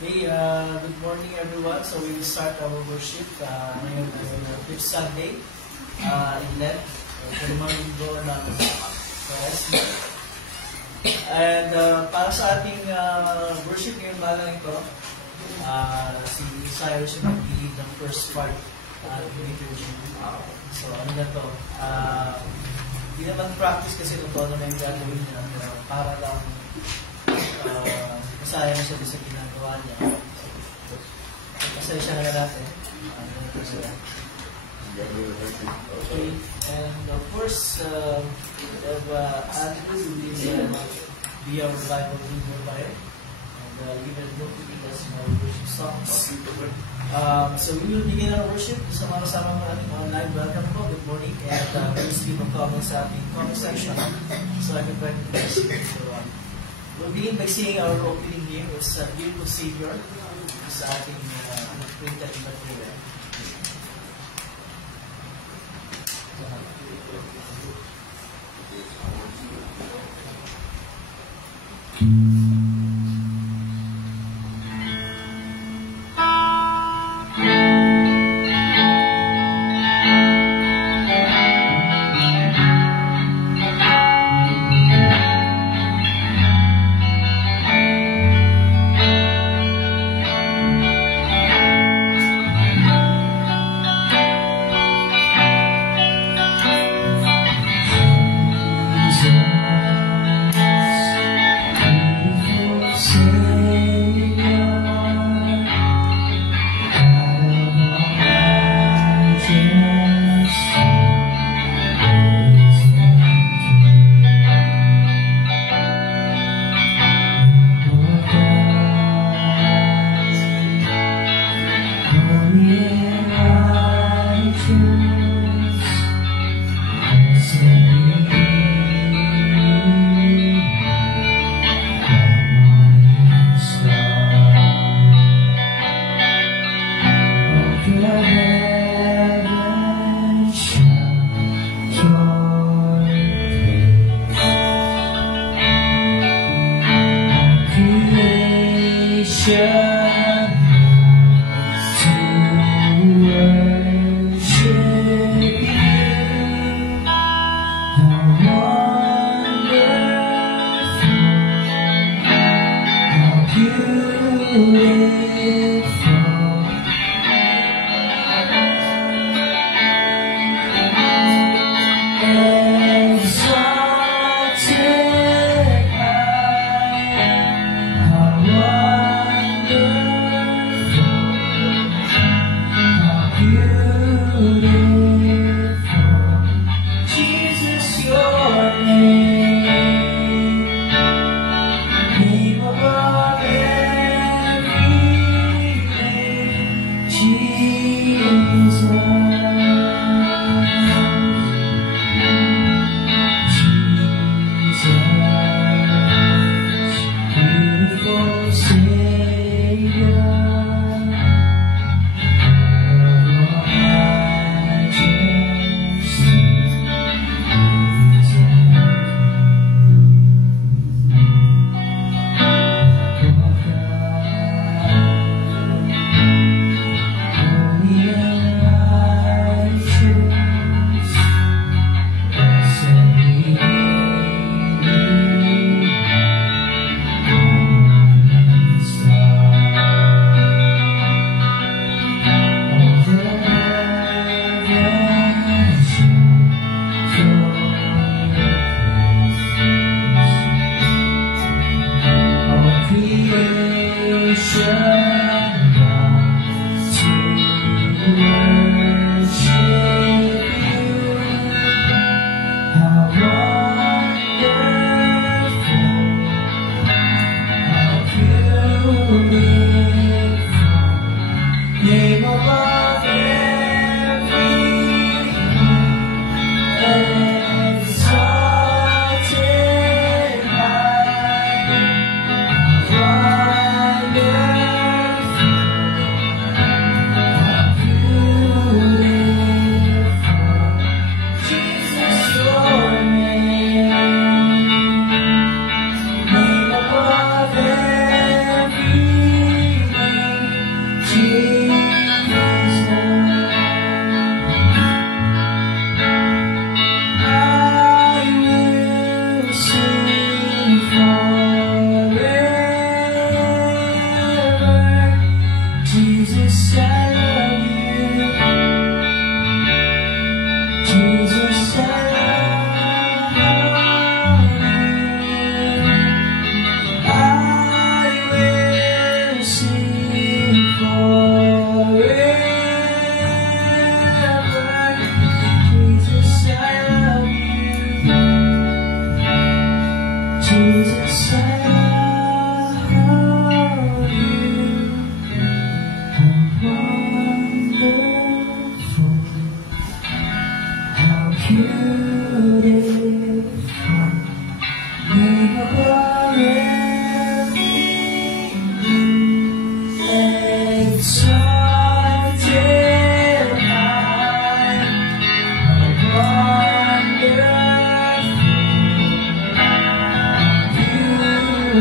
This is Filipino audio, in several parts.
Hey, good morning everyone. So we will start our worship ngayon ay Fifth Sunday in Lent. Kalimang linggo ng SB. And para sa ating worship ngayong malang ito, si Cyrus yung mag-lead ng first part ng liturgy. So ano na to? Hindi naman practice kasi ito na may gagawin niya para lang masaya na siya sa ginagawa niya. Pasaya siya na natin. Okay. And of course, Andrew will be our Bible reader by and even look to lead us in our worship songs. So we will begin our worship. Sama-sama mo ating online. Welcome po. Good morning. And please leave a comment sa ating comment section so I can recognize you. We'll begin by singing our opening hymn. It's Beautiful Savior sa ating printed material. Wonderful.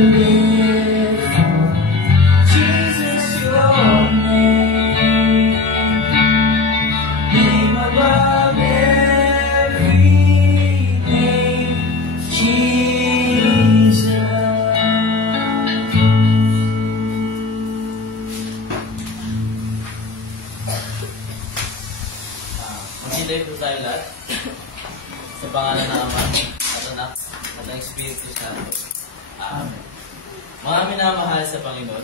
lift up, Jesus, your name, name above every name, Jesus. Magsilay po tayo lahat sa pangalan ng Ama at Anak at ng Espiritu Santo. Amen. Mga minamahal sa Panginoon,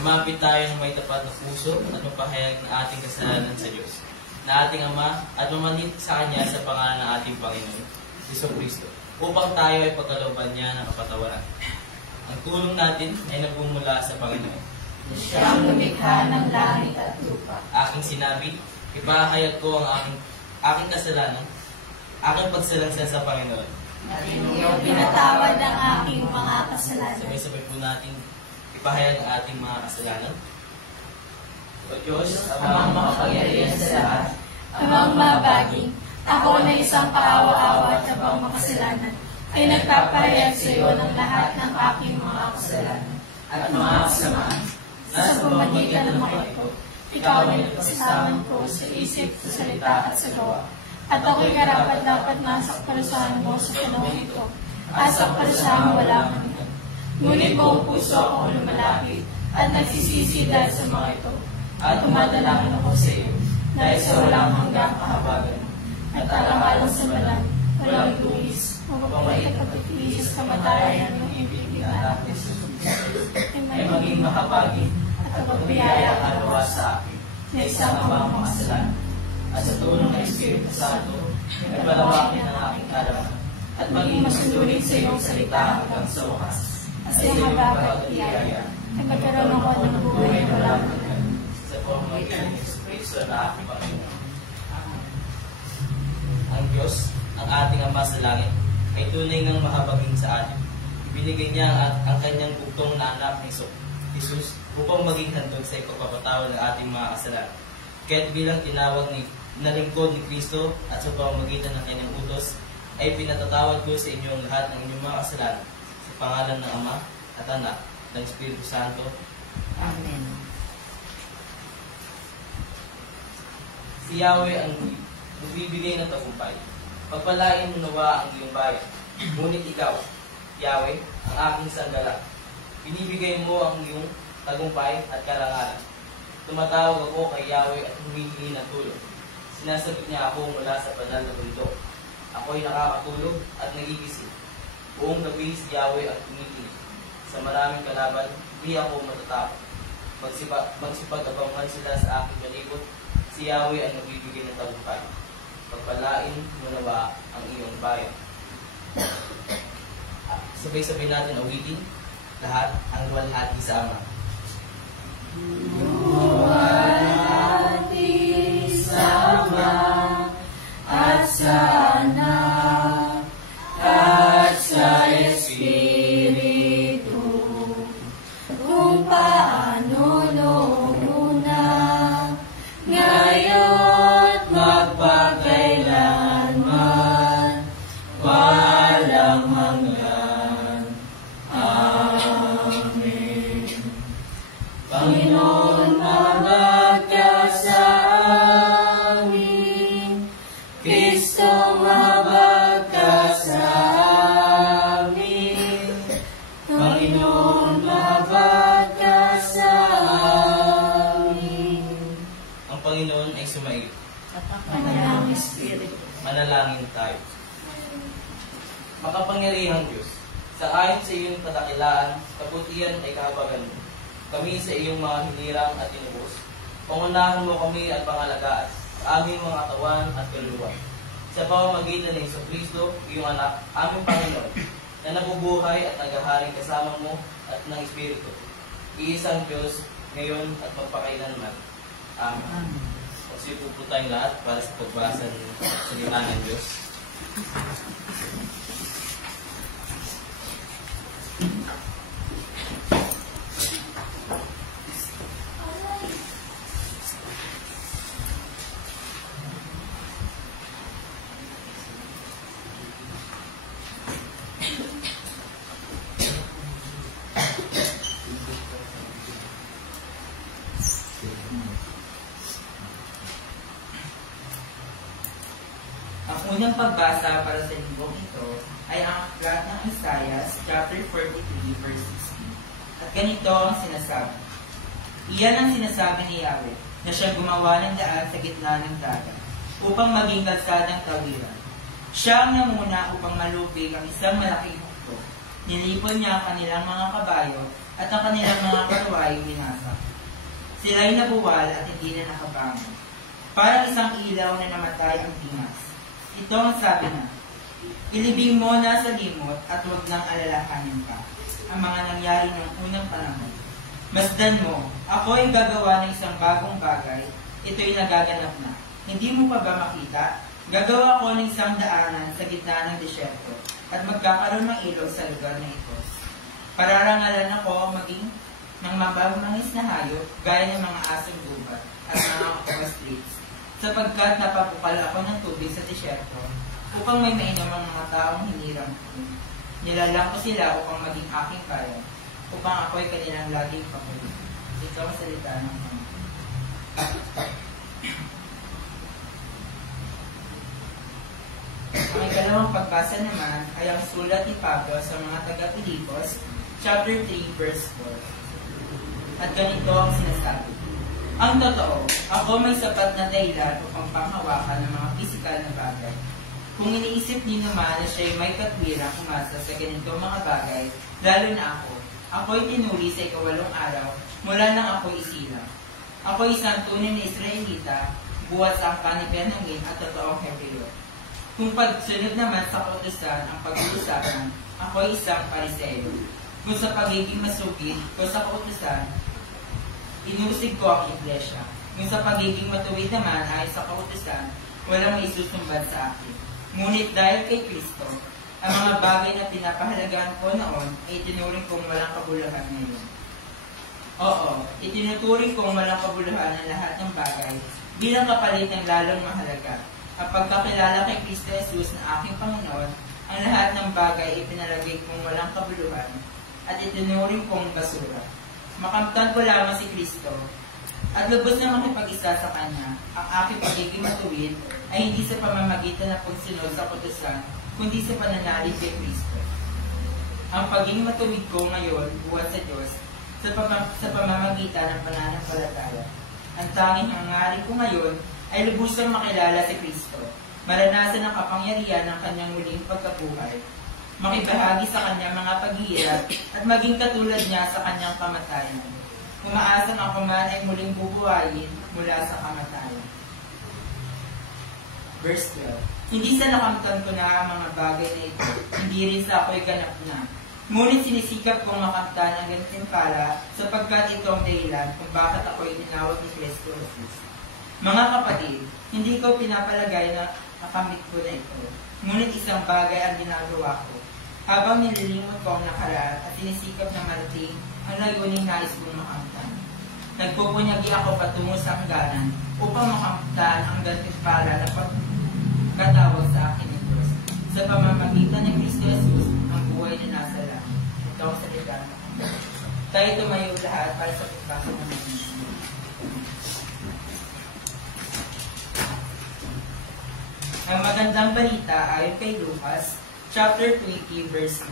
lumapit tayo ng may tapat na puso at mapahayag ng ating kasalanan sa Diyos, na ating Ama, at mamanit sa Kanya sa pangalan ng ating Panginoon, Jesucristo, upang tayo ay pagkalooban niya ng kapatawaran. Ang tulong natin ay nagmumula sa Panginoon. Siyang lumikha ng langit at lupa. Aking sinabi, ipahayag ko ang aking kasalanan, aking pagsalansan sa Panginoon. At iyong pinatawad ang aking mga kasalanan. Sabay-sabay po natin ipahayag ang ating mga kasalanan. O Diyos, Amang makapangyarihan sa lahat, Amang mabaging, ako na isang kaawa-awa at abang makasalanan, ay nagpapahayag sa iyo ng lahat ng aking mga kasalanan at mga kasamaan. Sa pamamagitan ng mga ito, ikaw ay nagpasalaman ko sa isip, sa salita at sa gawa. At ako'y karapat-dapat na sa kaparusahan mo sa panahon ito, at sa kaparusahan wala man ito. Ngunit buong puso akong lumalapit at nagsisisi dahil sa mga ito, at tumadalangin ako sa iyo dahil sa walang hanggang kahabagan. At alang-alang sa malang, walang luwis, mapapait at pagtiis sa kamatayan ng ibigin na ating ay maging makabagi at pagbiyaya ang alawa sa akin na isang abang makasalanan, at sa tulong ng Espiritu Santo, ay palawakin ang aking kalaman, at maging masunurin sa iyong salita hanggang sa wakas. at sa iyong habag at iyaya ay magkaroon ako ng buhay na walang hanggan. Sa pamamagitan ng Espiritu na aking Panginoon. Ang Diyos, ang ating Ama sa langit, ay tunay ngang mahabagin sa atin. Ibinigay niya ang kanyang bugtong na anak ni Jesus upang maging handog sa ipagpapatawad ng ating mga kasalanan. Kaya't bilang tinawag na lingkod ni Kristo at sa pamamagitan ng kanyang utos, ay pinatatawad ko sa inyo ang lahat ng inyong mga kasalanan sa pangalan ng Ama at Anak ng Espiritu Santo. Amen. Si Yahweh ang nagbibigay ng tagumpay. Pagpalain mo nawa ang iyong bayan. Ngunit ikaw, Yahweh, ang aking sanggala. Binibigay mo ang iyong tagumpay at karangalan. Tumatawag ako kay Yahweh at humihingi ng tulong. Sinasagot niya ako mula sa banal na bundok. Ako'y nakakatulog at nagigising. Buong gabi si Yahweh ang tumikinig. Sa maraming kalaban, hindi ako matatakot. Magsipag-abangan sila sa aking palibot. Si Yahweh ang nagbibigay ng tagumpay. Pagpalain mo nawa ang iyong bayan. Sabay-sabay natin awitin lahat ang luwalhati sa Ama. Luwalhati sa Ama at sa Anak at sa Espiritu, kung paano noong una, ngayon magpakailanman, walang hanggan. Amen. Panginoon, mabag ka sa amin. Kristo, mabag ka sa amin. Panginoon, mabag ka sa amin. Ang Panginoon ay sumaiyo. Manalangin Espiritu. Manalangin tayo. Makapangyarihang Diyos, sa ayon sa iyong kadakilaan, kabutihan ay kahabagan mo. Kami sa iyong mga hinirang at inubos. Pangunahan mo kami at pangalagaan sa aming mga katawan at kaluluwa. Sa pamamagitan ng Jesucristo, iyong anak, aming Panginoon, na nabubuhay at naghahari kasama mo at ng Espiritu. Iisang Diyos, ngayon at magpakailanman. Amen. Magsipo po tayong lahat para sa pagbasa ng salita ng Diyos. unang pagbasa para sa linggong ito ay ang aklat ng Isaiah, chapter 43, verse 16. At ganito ang sinasabi. Iyan ang sinasabi ni Yahweh, na siyang gumawa ng daan sa gitna ng dagat, upang maging kalsadang tawiran. Siya ang namuna upang malupig ang isang malaking hukbo. Nilipon niya ang kanilang mga kabayo at ang kanilang mga karuay binasa. Sila'y nabuwal at hindi na nakabangon. Parang isang ilaw na namatay ang timas. Ito ang sabi na, ilibing mo na sa limot at huwag nang alalahanin pa ang mga nangyari ng unang panahon. Masdan mo, ako ay gagawa ng isang bagong bagay, ito'y nagaganap na. Hindi mo pa ba makita? Gagawa ko ng isang daanan sa gitna ng desyerto at magkakaroon ng ilog sa lugar na ito. Pararangalan ako maging ng mababangis na hayop gaya ng mga asong gubat at mga streets, sapagkat napapukal ako ng tubig sa desyerto upang may mainom ang mga taong hinirang ko. Nilalang ko sila upang maging aking bayan, upang ako'y kanilang laging pakulit. Ito ang salita ng Panginoon. Ang ikalawang pagbasa naman ay ang sulat ni Pablo sa mga taga-Pilipos, chapter 3, verse 4. At ganito ang sinasabi. Ang totoo, ako may sapat na dahilan upang panghawakan ng mga pisikal na bagay. Kung iniisip niyo naman na siya'y may katwirang umasa sa ganitong mga bagay, lalo na ako, ako'y tinuri sa ikawalong araw mula nang ako'y isilang. Ako'y isang tunay na Israelita, buhat sa angkan ni Benjamin at totoong Hebreo. Kung pagsunod naman sa kautusan ang pag-uusapan, ako'y isang Pariseo. Kung sa pagiging masugid ko sa kautusan, inusig ko ang iglesia. Kung sa pagiging matuwid naman ay sa kautusan, walang may susumbad sa akin. Ngunit dahil kay Kristo, ang mga bagay na pinapahalagaan ko noon ay itinuring kong walang kabuluhan ngayon. Oo, itinuturing kong walang kabuluhan ang lahat ng bagay bilang kapalit ng lalong mahalaga. Ang pagkakilala kay Kristo Jesus na aking Panginoon, ang lahat ng bagay ay pinalagay kong walang kabuluhan at itinuring kong basura. Makamtan ko lamang si Kristo at lubos na makipag-isa sa Kanya. Ang aking pagiging matuwid ay hindi sa pamamagitan ng pagsunod sa kautusan, kundi sa pananalig kay Kristo. Ang pagiging matuwid ko ngayon buhat sa Diyos sa pamamagitan ng pananampalataya. Ang tanging hangarin ko ngayon ay lubusang makilala si Kristo, maranasan ang kapangyarihan ng Kanyang muling pagkabuhay, makibahagi sa Kanyang mga paghihirap at maging katulad niya sa Kanyang kamatayan. Umaasang ako man ay muling bubuhayin mula sa kamatayan. Verse 12. Hindi sa nakamtan ko na ang mga bagay na ito, hindi rin sa ako'y ganap na. Ngunit sinisikap kong makamtan ang gantimpala sapagkat ito ang dahilan kung bakit ako'y tinawag ni Kristo Jesus. Mga kapatid, hindi ko pinapalagay na nakamit ko na ito. Ngunit isang bagay ang ginagawa ko. Habang nililimot ko ang nakaraan at sinisikap na marating ang layuning nais kong makamtan. Nagpupunyagi ako patungo sa hangganan upang makamtan ang gantimpala na pagkatawag sa akin ni Diyos. Sa pamamagitan ng Kristo Jesus, ang buhay na nasa langit. Ito ang salita ng Panginoon. Tayo tumayo lahat para sa pagbasa ng mga. Ang magandang balita ayon kay Lucas, chapter 20, verse 9.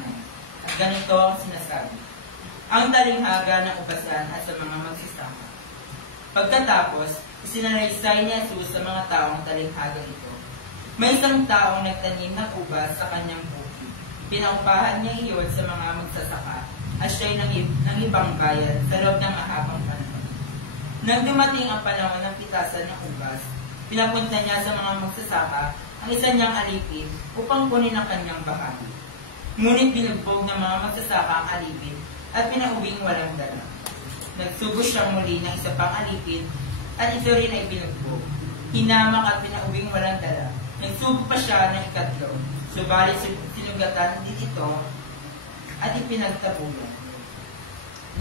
At ganito ang sinasabi. Ang talinghaga ng ubasan at sa mga magsasaka. Pagkatapos, isinalaysay ni Jesus sa mga taong talinghaga ito. May isang taong nagtanim ng ubas sa kanyang bukid. Pinaupahan niya iyon sa mga magsasaka at siya'y ng ibang bayan sa loob ng mahabang panahon. Nang dumating ang panahon ng pitasan ng ubas, pinapunta niya sa mga magsasaka ang isa niyang alipin upang kunin ang kanyang bahagi. Ngunit binugbog ng mga magsasaka ang alipin at pinauwing walang dala. Nagsubo siyang muli ng isa pang alipin at ito rin ay binugbog. Hinamak at pinauwing walang dala. Nagsubo pa siya ng ikatlo, subalit sinugatan din ito at ipinagtabulan.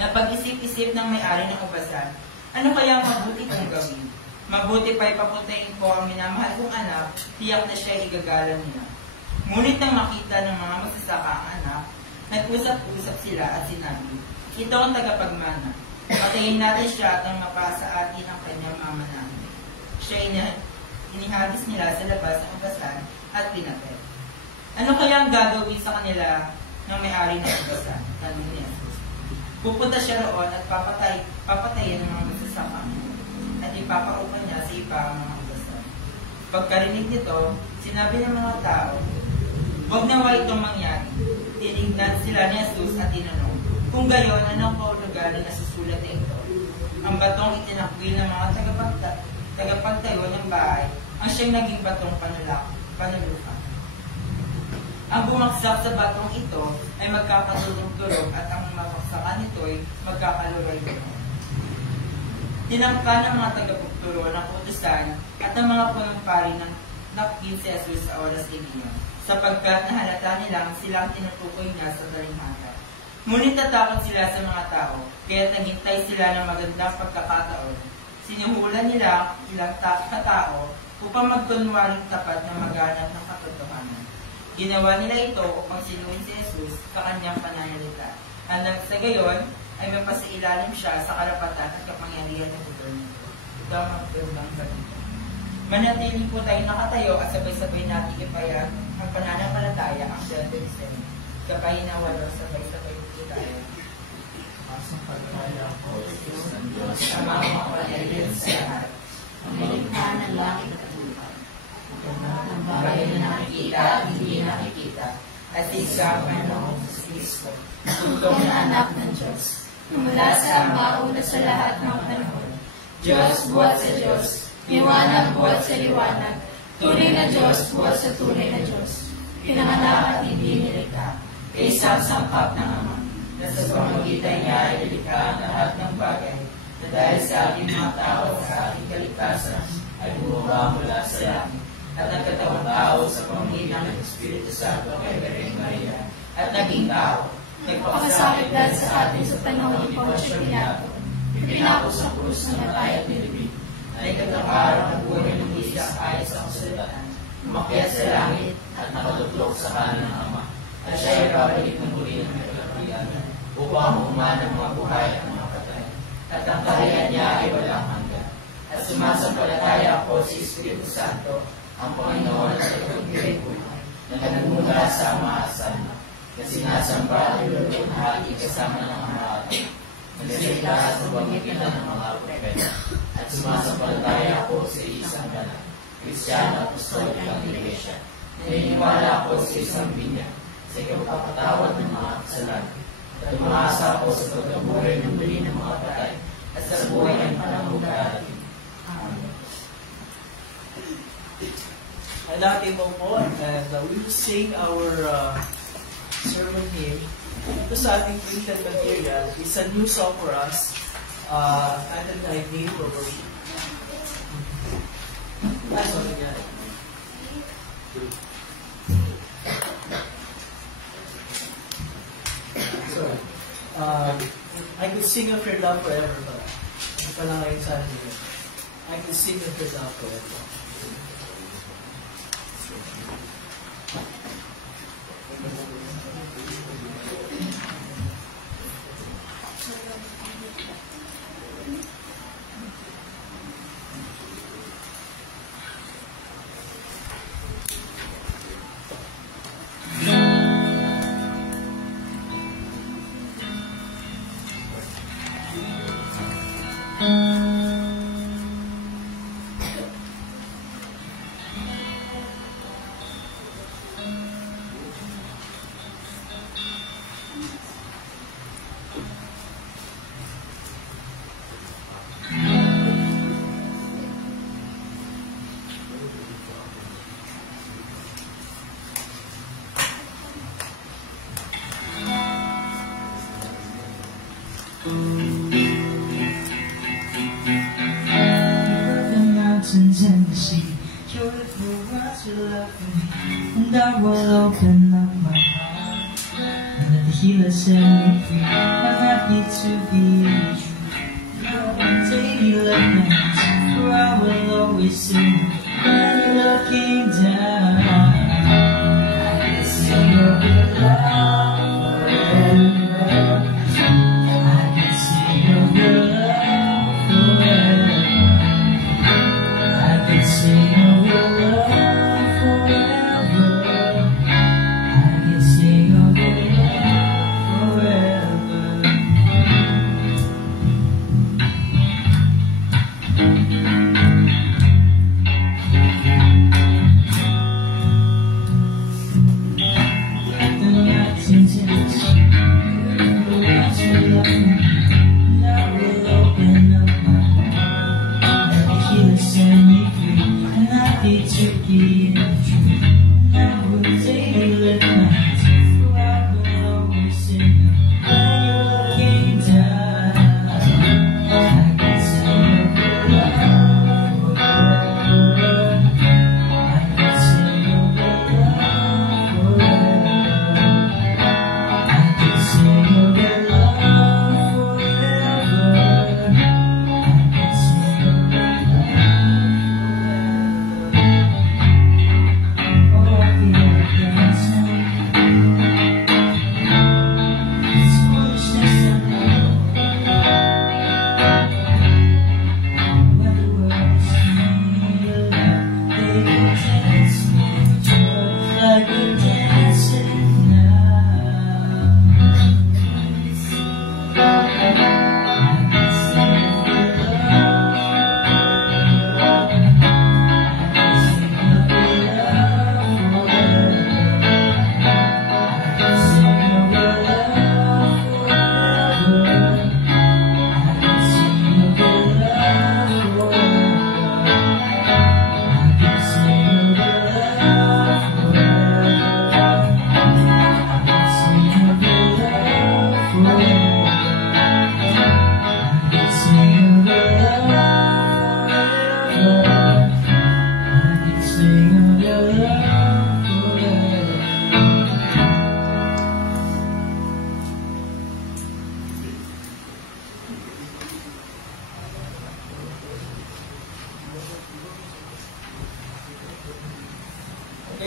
Napag-isip-isip ng may-ari ng ubasan, ano kaya ang mabuti kong gawin? Mabuti pa'y paputayin ko ang minamahal kong anak, tiyak na siya igagalang niya. Ngunit nang makita ng mga magsasaka ang anak, nag-usap-usap sila at sinabi, ito ang tagapagmana. Patayin natin siya at ang mapasa atin ang kanyang mamanahan. inihagis nila sa labas ng ugasan at pinatay. Ano kaya ang gagawin sa kanila ng may-ari ng ugasan? Tanong ni Jesus. Pupunta siya roon at papatayin ng mga magsasaka at ipapaupan niya sa iba ang mga ugasan. Pagkarinig nito, sinabi ng mga tao, huwag nawa itong mangyari. Tinignan sila ni Jesus at tinanong, kung gayon, anong kaulugan na susulat na ito? Ang batong itinakwil ng mga tagapagtayo ng bahay ang siyang naging batong panulukan. Ang bumagsak sa batong ito ay magkakatulog-tulog at ang mapaksakan nito ay magkakaluray-luray. Tinangka ng mga tagapagturo ng utusan at ng mga punong pari ng nakpin si Jesus sa oras din niya, sapagkat nahalata nilang silang tinutukoy niya sa talinghata. Ngunit natakot sila sa mga tao, kaya naghintay sila ng magandang pagkakataon. Sinuhulan nila ilang katao upang magtunwaring tapat na maghanap ng katotohanan. Ginawa nila ito upang sinuhin si Jesus sa kanyang pananalita. Hanggang sa gayon ay mapasilalim siya sa karapatan at kapangyarihan ng gobyerno. Ito ang magandang salita. Manatili po tayo nakatayo at sabay-sabay natin ipayag ang pananampalataya ang Shelter Kapay na walo, sabay-sabay po tayo. Asang pagkaya po, Diyos ng Diyos, Ama mo ang panalilin sa lahat, ang nilikha ng langit at lupa. Ang bagay na nakikita at hindi nakikita, at isa ang Panginoong Kristo, tugtong na anak ng Diyos, mula sa Ama una sa lahat ng panahon. Diyos buhat sa Diyos, liwanag buhat sa liwanag, tunay na Diyos buhat sa tunay na Diyos, pinanganak at hindi nilikha, isang sangkap ng Ama, na sa pamagitan niya ay nilikha ang lahat ng bagay, na dahil sa aking mga tao at sa aking kalikasan ay bumaba mula sa langit, at nagkatawang tao sa pamamagitan ng Espiritu Santo kay Birheng Maria, at naging tao, nagpakasakit dahil sa atin sa panahon ni Poncio Pilato, ipinako sa krus ng matay at nilibig, na ikatlong araw ng buhay ng Isak ayon sa kasulatan, umakyat sa langit at nakatuklok sa kanan ng Ama, at siya ay babalik ng muli ng kalagayan, upang umana ng mga buhay at mga patay, at ang kaharian niya ay walang hanggan. At sumasampalataya ako sa Espiritu Santo, ang Panginoon at ipagpirin ko na nagmumula sa Ama at sa Ama, na sinasamba at iluluhati kasama ng mga ato, nagsalita sa pamamagitan ng mga propeta, at sumasampalataya ako sa isang banal, Kristiyano at Apostolikang Iglesia. Naniniwala ako sa isang binyag, sa ikapagpapatawad ng mga kasalanan, at umaasa ako sa pagkabuhay ng muli ng mga patay, at sa buhay ng panahon darating. Amen. Alati mo po, and we will sing our sermon hymn. Ito sa ating printed material is a new song for us, titled na Name for Worship. Sorry, yan. So, I could sing of your love forever, but hindi pa lang ngayon sa atin. I could sing of your love forever. And the sea, joyful words your love for me, and I will open up my heart and let the healer set me free. I'm happy to be with you. Take me like my hands, for I will always sing when you're looking down. I can sing of your love forever. I can sing of your love forever. I can sing of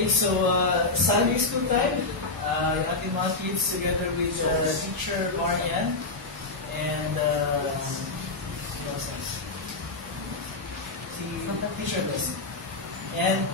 Okay, so Sunday school time. Yung ating mga kids together with teacher Marian and si teacher Bess. And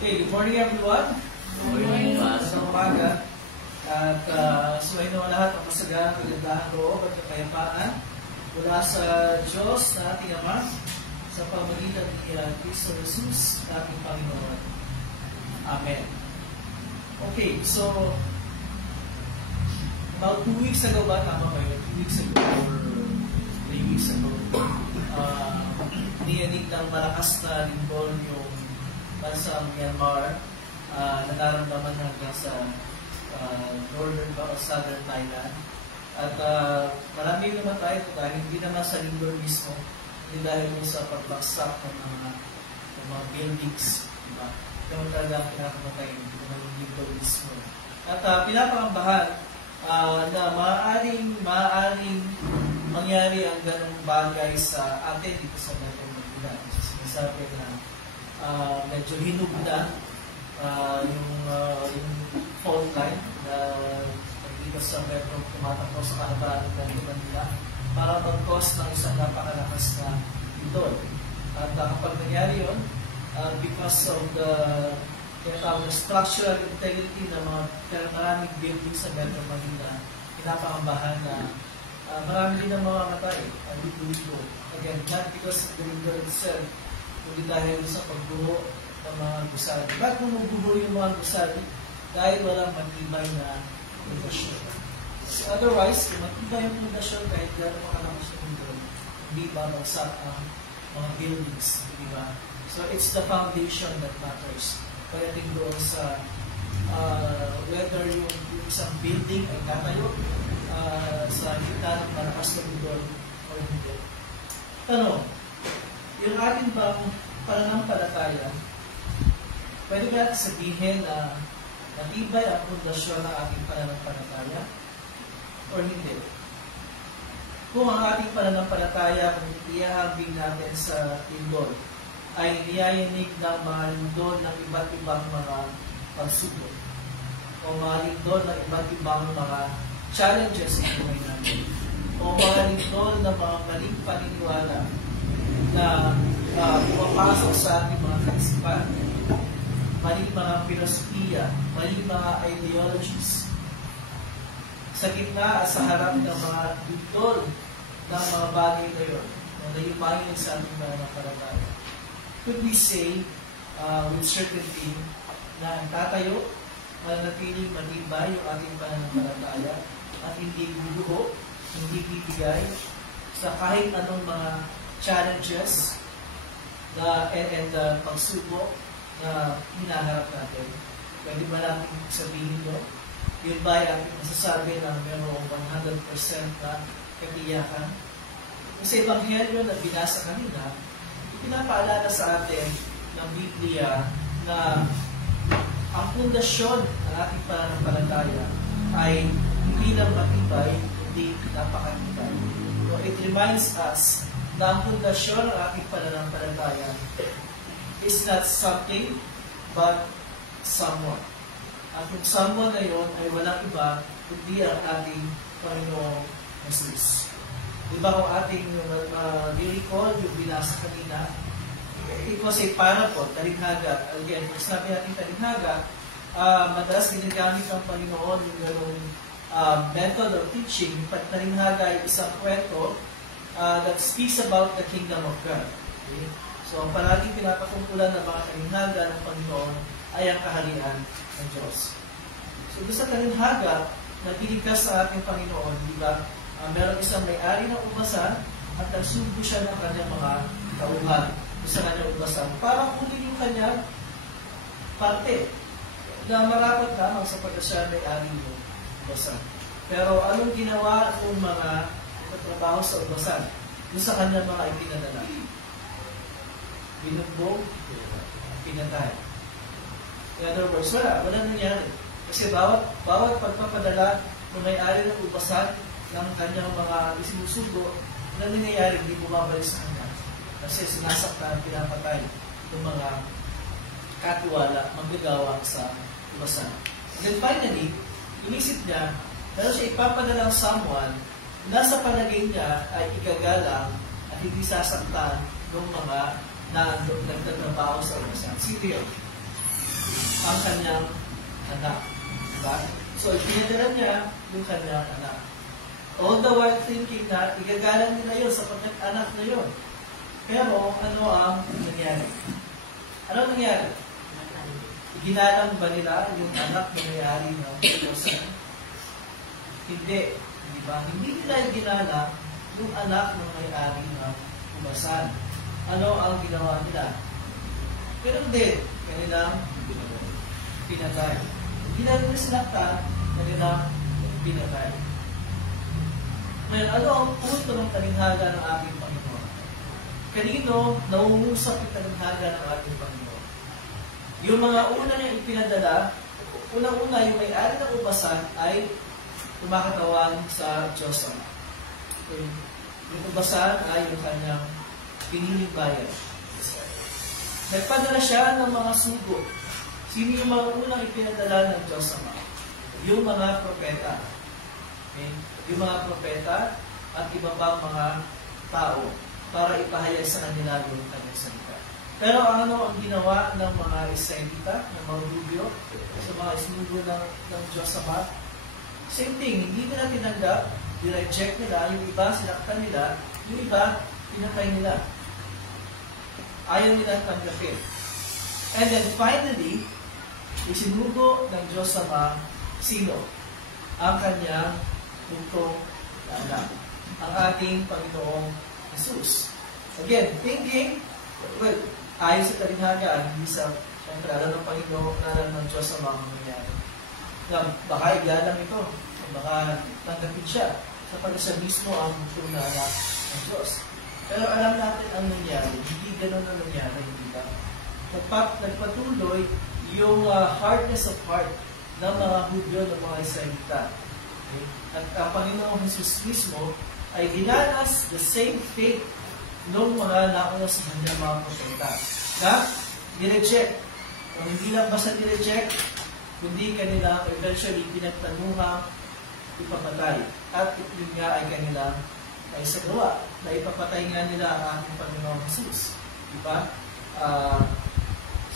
okay, good morning everyone. Good morning. Sa umaga. At suwayin naman lahat ang kasaganang kagandahan loob at kapayapaan mula sa Diyos na ating Ama sa pamagitan ni Cristo Jesus na ating Panginoon. Amen. Okay, so about 2 weeks ago ba? Tama ba yun? 2 weeks ago or 3 weeks ago, niyanig ng malakas na lindol yung bansa Myanmar, nararamdaman hanggang sa northern o southern Thailand. At marami naman tayo dahil hindi naman sa lindol mismo, hindi dahil sa pagbaksak ng mga buildings. Diba? Yung talaga pinakamatay ng lindol mismo. At pinapakambahan na maaaring mangyari ang ganong bagay sa atin dito sa Metro Manila. Sinasabi na medyo hinug na yung fault line na dito sa Metro tumatakbo sa kalabaran ng Metro Manila para mag-cause ng isang napakalakas na lindol. At kapag nangyari yun, because of the structural integrity ng mga maraming buildings sa Metro Manila, pinapakambahan na marami din ang mga matay dito. Again, not because of the lindol itself, kundi dahil sa pagbuho ng mga gusali. Bakit bumubuho yung mga gusali? Dahil walang matibay na pundasyon. Otherwise, kung matibay yung pundasyon, kahit gano'n makalakas yung lindol, hindi babagsak ang mga buildings. Diba? So, it's the foundation that matters. Pagdating doon sa whether yung isang building ay tatayo sa gitna ng malakas na lindol o hindi. Tanong, yung ating bang pananampalataya, pwede ba natin sabihin na matibay ang pundasyon ng ating pananampalataya o hindi? Kung ang ating pananampalataya, kung iahambing natin sa lindol, ay niyayanig ng mga lindol ng iba't ibang mga pagsubok o mga lindol ng iba't ibang mga challenges sa buhay natin o mga lindol ng mga maling paniniwala na pumapasok sa ating mga kaisipan, maling mga filosofiya, maling mga ideologies. Sa gitna at sa harap ng mga lindol ng mga bagay na yun, na nayumangin sa ating mga nakalagay. Could we say with certainty na ang tatayo, mananatiling matibay yung ating pananampalataya at hindi bubuho, hindi bibigay sa kahit anong mga challenges na and pagsubok na hinaharap natin? Pwede ba natin sabihin ito? Yun ba ay ating masasabi na mayroong 100% na katiyakan? Kasi Ebanghelyo na binasa kanina, pinapaalala sa atin ng Biblia na ang pundasyon ng ating pananampalataya ay hindi lang matibay, hindi napakatibay. So it reminds us na ang pundasyon ng ating pananampalataya is not something but someone. At yung someone na yun ay walang iba kundi ang ating Panginoong Jesus. Diba kung ating recall yung binasa kanina, it was a parable, talinghaga. Again, kung sabi natin talinghaga, madalas ginagamit ng Panginoon yung gano'ng method of teaching. Talinghaga ay isang kwento that speaks about the kingdom of God. Okay? So, ang palaging pinapatungkulan ng mga talinghaga ng Panginoon ay ang kaharian ng Diyos. So doon sa talinhaga na binigkas sa ating Panginoon, di ba? Meron isang may-ari ng ubasan at nagsubo siya ng kanyang mga tauhan sa kanyang ubasan. Parang huli yung kanyang parte na marapat lamang sapagkat siya may-ari ng ubasan. Pero anong ginawa ng mga katrabaho sa ubasan doon sa kanyang mga ipinadala? Binugbog, pinatay. In other words, wala nangyari. Kasi bawat pagpapadala ng may-ari ng ubasan ng kanyang mga isinusugo, na nangyayari, hindi bumabalik sa kanya. Kasi sinasaktan, pinapatay ng mga katiwala, manggagawa sa ubasan. And then finally, inisip niya, dahil siya ipapadala ng someone, nasa palagay niya ay ikagalang at hindi sasaktan ng mga nagtatrabaho sa ubasan. Sino yun? Ang kanyang anak. Diba? So, ipinadala niya yung kanyang anak. All the while thinking na igagalang nila yun sapagkat anak na yun. Pero ano ang nangyari? Ano nangyari? Iginalang ba nila yung anak na may-ari ng ubasan? Hindi. Diba? Hindi nila iginalang yung anak ng may-ari ng ubasan. Ano ang ginawa nila? Pero din, kanilang pinatay. Hindi na nila sinaktan, kanilang pinatay. Well, ano ang punto ng talinhaga ng ating Panginoon? Kanino nauusap yung talinhaga ng ating Panginoon? Yung mga una niya ipinadala, unang-una yung may-ari ng ubasan ay kumakatawan sa Diyos Ama. Okay. Yung ubasan ay yung kanyang piniling bayan. Nagpadala siya ng mga sugo. Sino yung mga unang ipinadala ng Diyos Ama? Yung mga propeta. Okay. Yung mga propeta at iba pang mga tao para ipahayag sa kanila yung kanyang salita. Pero ano ang ginawa ng mga Israelita, ng mga Rubyo, sa mga isinugo ng Diyos Ama? Same thing, hindi nila tinanggap, i-reject nila, yung iba sinaktan nila, yung iba pinatay nila. Ayaw nila tanggapin. And then finally, isinugo ng Diyos Ama, sino? Ang kanyang puntong anak, ang ating Panginoong Jesus. Again, thinking, well, ayon sa talinhaga, hindi sa alam ng Panginoon, alam ng Diyos ang mga nangyayari. Na baka igalang ito, baka tanggapin siya, sapagkat siya mismo ang puntong anak ng Diyos. Pero alam natin ang nangyari, hindi ganun ang nangyari, hindi ba? Nagpatuloy yung hardness of heart ng mga Hudyo, ng mga Israelita. Okay? At ang Panginoong Jesus mismo ay ginanas the same fate ng mga nauna sa kanyang mga propeta. Na nireject. Kung hindi lang basta nireject, kundi kanila eventually pinagtanuhang ipapatay. At yun nga ay kanila ay sa gawa na ipapatay nga nila ang ating Panginoong Jesus. Diba?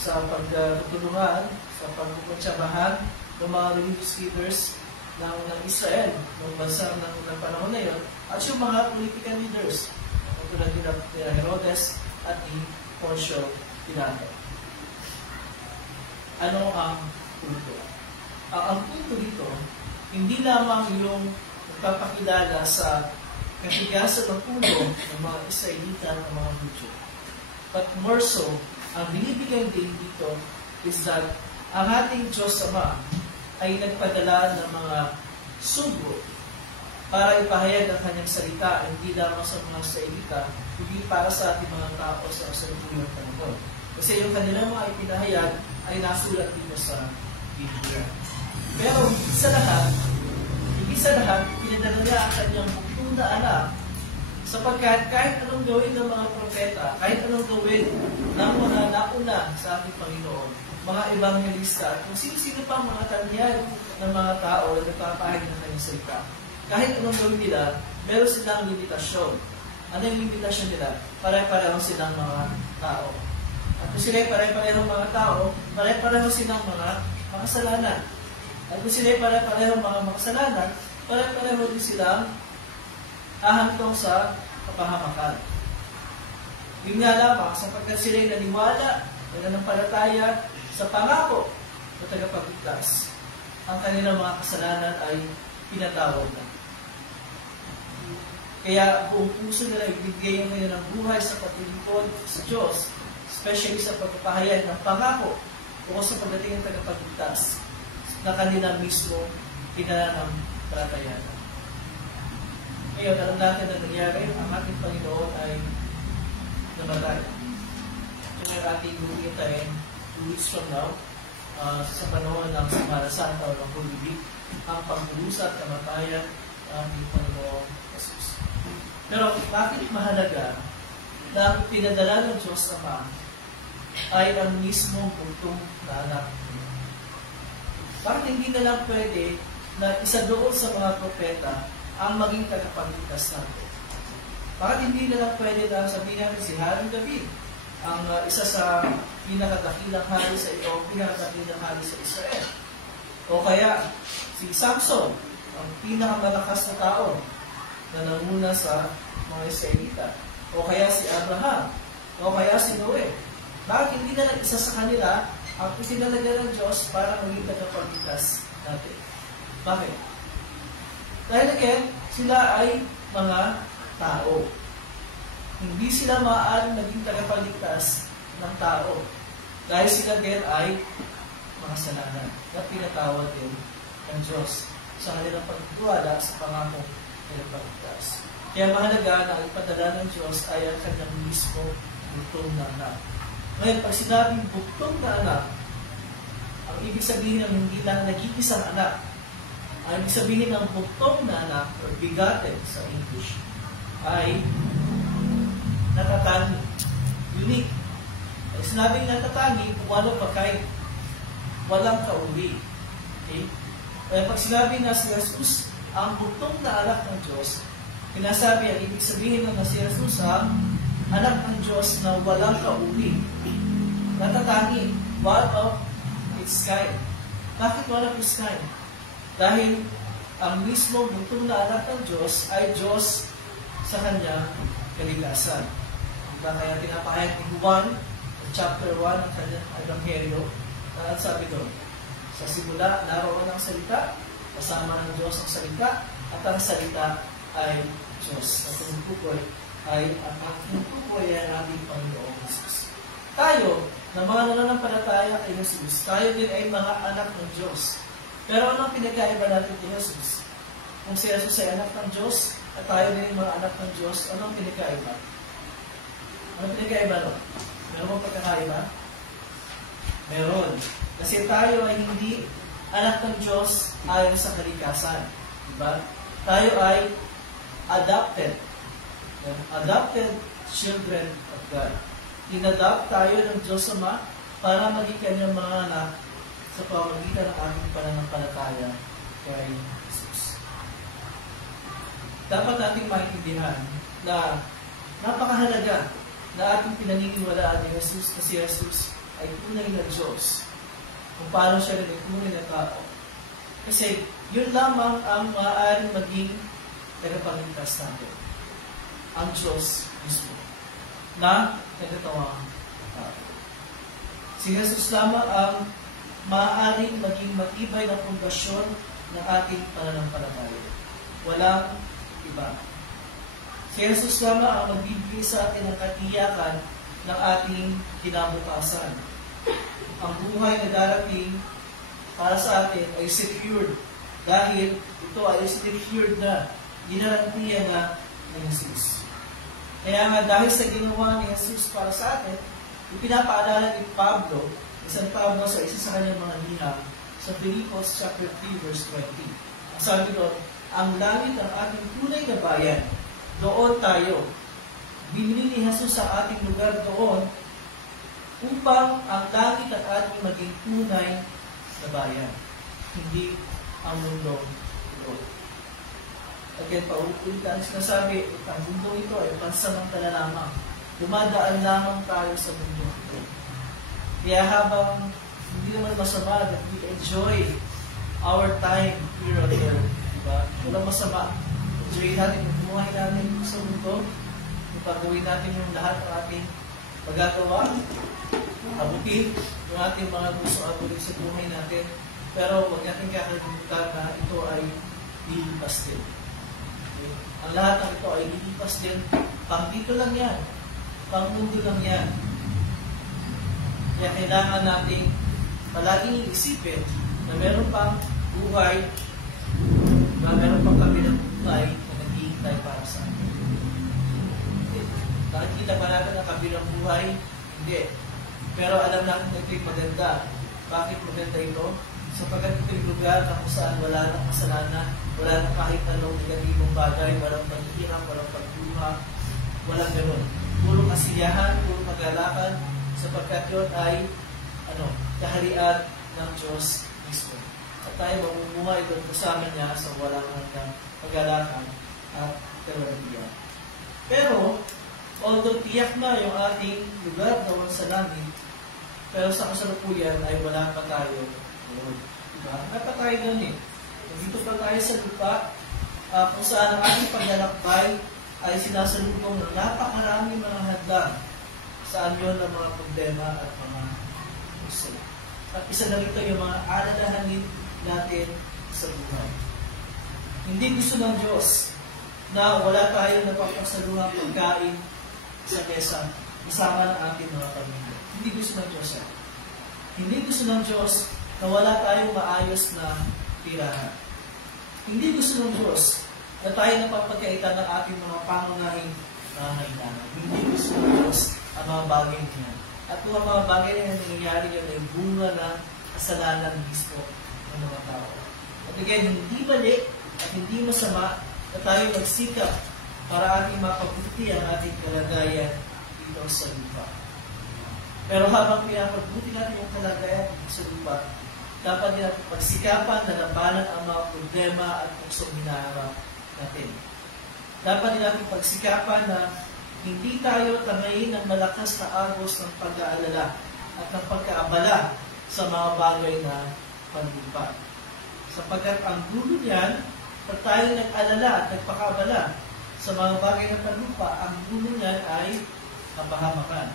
Sa pagtutulungan, sa pagkukunsyabahan ng mga religious leaders ng Israel, ng bansa ng panahon na yun, at yung mga political leaders, tulad nila Herodes at ni Poncio Pilato. Ano ang punto? Ang punto dito, hindi lamang yung magpapakilala sa katigasan ng puno ng mga Israelita ng mga Hudyo. But more so, ang binibigay din dito is that ang ating Diyos Ama ay nagpadala ng mga sugo para ipahayag ang kanyang salita, hindi lamang sa mga Israelita, hindi para sa ating mga tao sa kasalukuyang panahon. Kasi yung kanilang mga ipinahayag ay nasulat dito sa Biblia. Pero hindi sa lahat, pinadala niya ang kanyang buktong na anak sapagkat kahit anong gawin ng mga propeta, kahit anong gawin ng mga nauna sa ating Panginoon, mga evangelista, at kung sino-sino pa ang mga tanyan ng mga tao na nagpapahayag ng kanyang salita, kahit anong gawin nila, meron silang limitasyon. Ano yung limitasyon nila? Pare-pareho silang mga tao. At kung sila pare-pareho mga tao, pare-pareho silang mga makasalanan. At kung sila pare-pareho mga makasalanan, pare-pareho din silang ahantong sa kapahamakan. Yun nga lamang, sapagkat sila'y naniwala, nananampalataya sa pangako na tagapagligtas. ang kanilang mga kasalanan ay pinatawad na. Kaya buong puso nila ibigay ang kanilang buhay sa paglilingkod sa Diyos, especially sa pagpapahayag ng pangako o sa pagdating ng tagapagligtas na kanila mismo pinananampalatayan. Ngayon, alam natin na nangyari, ang ating Panginoon ay namatay. Ito ang ating guhitain 2 weeks from now, sa panahon ng Semana Santa o ng Holy Week, ang pagbulusat at kamatayan ng ating Panginoong Jesus. Pero bakit mahalaga na ang pinadala ng Diyos Ama ay ang mismong bugtong na anak? Bakit hindi na lang pwede na isa doon sa mga propeta ang maging tagapagligtas natin? Bakit hindi na lang pwede na sabihin natin si Haring David, ang isa sa pinakadakilang hari sa pinakadakilang hari sa Israel? O kaya si Samson, ang pinakamalakas na tao na nanguna sa mga Israelita? O kaya si Abraham? O kaya si Noe? Bakit hindi na lang isa sa kanila ang isinalaga ng Diyos para maging tagapagligtas natin? Bakit? Dahil again, sila ay mga tao. Hindi sila maaaring maging tagapagligtas ng tao. Dahil sila din ay mga kasalanan na pinatawad din ng Diyos sa kanilang pagtitiwala sa pangakong tagapagligtas. Kaya mahalaga na ang ipadala ng Diyos ay ang kanyang mismo bugtong na anak. Ngayon, pag sinabing bugtong na anak, ang ibig sabihin ng hindi lang nag-iisang anak, ang ibig sabihin ng bugtong na anak, or begotten sa English, ay natatangi, unique. Pag sinabing natatangi, walang pagkain, walang kauli. Okay? Kaya pag sinabi na si Jesus, ang bugtong na anak ng Diyos, pinasabi, ang ibig sabihin na si Jesus ang anak ng Diyos na walang kauli. Natatangi, one of its kind. Bakit one of its kind? Dahil ang mismo bugtong na anak ng Diyos ay Diyos sa kanyang kalikasan. Diba? Kaya pinapahayag ni Juan, chapter 1 ng kanyang Ebanghelyo, na sabi doon, sa simula, naroon ang salita, kasama ng Diyos ang salita, at ang salita ay Diyos. At ang tukoy ay ang ating Panginoong Jesus. Tayo, na mga nananampalataya kay Jesus, tayo din ay mga anak ng Diyos. Pero anong pinagkaiba natin kay Jesus? Kung si Jesus ay anak ng Diyos, at tayo din ay mga anak ng Diyos, anong pinagkaiba? Anong pinagkaiba no? Meron bang pagkakaiba? Meron. Kasi tayo ay hindi anak ng Diyos ayon sa kalikasan. Diba? Tayo ay adopted. Adopted children of God. Inadopt tayo ng Diyos Ama para maging kanyang mga anak sa pamamagitan ng ating pananampalataya kay Jesus. Dapat nating maintindihan na napakahalaga na ating pinaniniwalaan ni Jesus na si Jesus ay tunay na Diyos. Kung paano siya rin ay tunay na tao. Kasi yun lamang ang maaaring maging tagapagligtas natin. Ang Diyos mismo na nagkatawang tao. Si Jesus lamang ang maaaring maging matibay na pundasyon ng ating pananampalataya. Walang iba. Si Jesus lamang ang magbibigay sa atin ng katiyakan ng ating kinabukasan. Ang buhay na darating para sa atin ay secured dahil ito ay secured na, ginarantiya na ng Jesus. Kaya nga dahil sa ginawa ni Jesus para sa atin, ipinapaalala ni Pablo, isang Pablo sa isa sa kanyang mga liham, sa Filipos chapter 3 verse 20. Ang sabi doon, ang langit ang ating tunay na bayan, doon tayo. Binili ni Jesus sa ating lugar doon upang ang langit ang ating maging tunay na bayan. Hindi ang mundo ito. Again, paulit-ulitan sinasabi, ang mundo ito ay pansamantala lamang. Dumadaan lamang tayo sa mundo ito. Kaya habang hindi naman masama na we enjoy our time here on earth, diba? Walang masama. Enjoy natin yung buhay natin sa mundo. Ipagawin natin yung lahat ng ating magagawa. Abutin yung ating mga gusto abutin sa buhay natin. Pero huwag natin kakalimutan na ito ay lilipas din. Okay? Ang lahat ng ito ay lilipas din. Pang dito lang yan. Pang mundo lang yan. Kaya kailangan natin palaging isipin na meron pang buhay, na meron pang kabilang buhay na naghihintay para sa atin. Nakikita ba natin ang kabilang buhay? Hindi. Pero alam natin na ito'y maganda. Bakit maganda ito? Sapagkat ito'y lugar na kung saan wala ng kasalanan, wala ng kahit anong negatibong bagay, walang paghihirap, walang pagluha, walang gano'n. Puro kasiyahan, puro kagalakan, sapagkat yun ay kaharian ng Diyos mismo. At tayo mamumuhay doon kasama niya sa walang hanggang kagalakan at kaladian. Pero, although tiyak na yung ating lugar doon sa langit, pero sa kasalukuyan ay wala pa tayo doon. Diba? Wala pa tayo doon eh. Dito pa tayo sa lupa, kung saan ang ating paglalakbay ay sinasalubong ng napakarami mga hadlang. Saan yun ang mga problema at mga puso. At isa na rito yung mga alalahanin natin sa buhay. Hindi gusto ng Diyos na wala tayo napagpasaluhang pagkain sa mesa kasama ng ating mga pamilya. Hindi gusto ng Diyos yan. Hindi gusto ng Diyos na wala tayong maayos na tirahan. Hindi gusto ng Diyos na tayo napapagkaitan ng ating mga pangunahing nangangailangan. Hindi gusto ng Diyos ang mga bagay niya. At kung ang mga bagay na nangyayari yun ay bunga ng kasalanan mismo ng mga tao. At again, hindi mali at hindi masama na tayo magsikap para ating mapabuti ang ating kalagayan dito sa lupa. Pero habang pinapabuti natin yung kalagayan dito sa lupa, dapat din natin pagsikapan na labanan ang mga problema at puksong hinaharap natin. Dapat din natin pagsikapan na hindi tayo tangayin ng malakas na agos ng pag-aalala at ng pagkaabala sa mga bagay na panlupa. Sapagkat ang dulo niyan, pag tayo nag-alala at nagpakaabala sa mga bagay na panlupa, ang dulo niyan ay kapahamakan,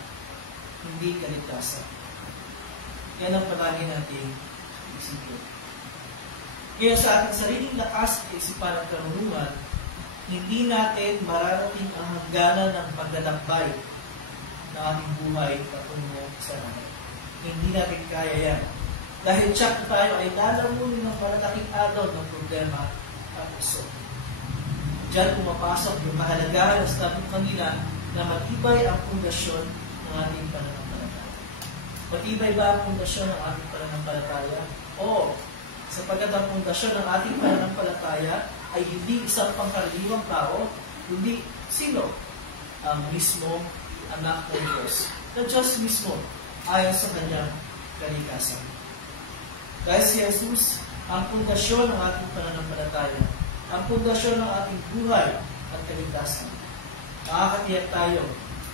hindi kaligtasan. Yan ang palagi natin isipin. Kaya sa ating sariling lakas at isipan at karunungan, hindi natin mararating ang hangganan ng paglalakbay ng ating buhay patungo sa langit. Hindi natin kaya yan. Dahil tsak tayo ay lalamunin ng malalaking agaw ng problema at puso. Diyan pumapasok yung kahalagahan ng sabi kanila na matibay ang pundasyon ng ating pananampalataya. Matibay ba ang pundasyon ng ating pananampalataya? Oo. Sapagkat ang pundasyon ng ating pananampalataya ay hindi isang pangkaraniwang tao, hindi sino? Ang mismo anak ng Diyos. Na Diyos mismo ayon sa kanyang kalikasan. Dahil si Jesus, ang pundasyon ng ating pananampalataya, ang pundasyon ng ating buhay at kaligtasan. Makakatiyak tayo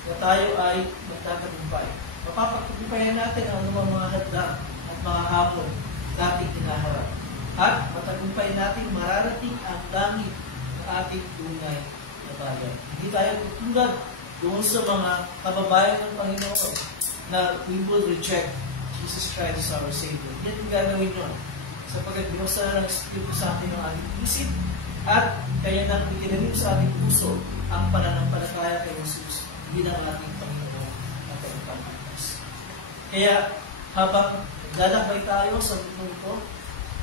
na tayo ay magtatagumpay. Mapapagtagumpayan natin ang mga hadlang at mga hamon dating hinaharap. At matagumpay natin mararating ang langit ng ating tunay na bayan. Hindi tayo tutulad doon sa mga kababayan ng Panginoon na we will reject Jesus Christ as our Savior. Hindi natin gagawin yun. Sapagkat binuksan ng Espiritu sa atin ng ating isip at kaya nang itinamim sa ating puso ang pananampalataya kay Jesus bilang ating Panginoon at Pagpapagpas. Kaya habang naglalakbay tayo sa mundo ito,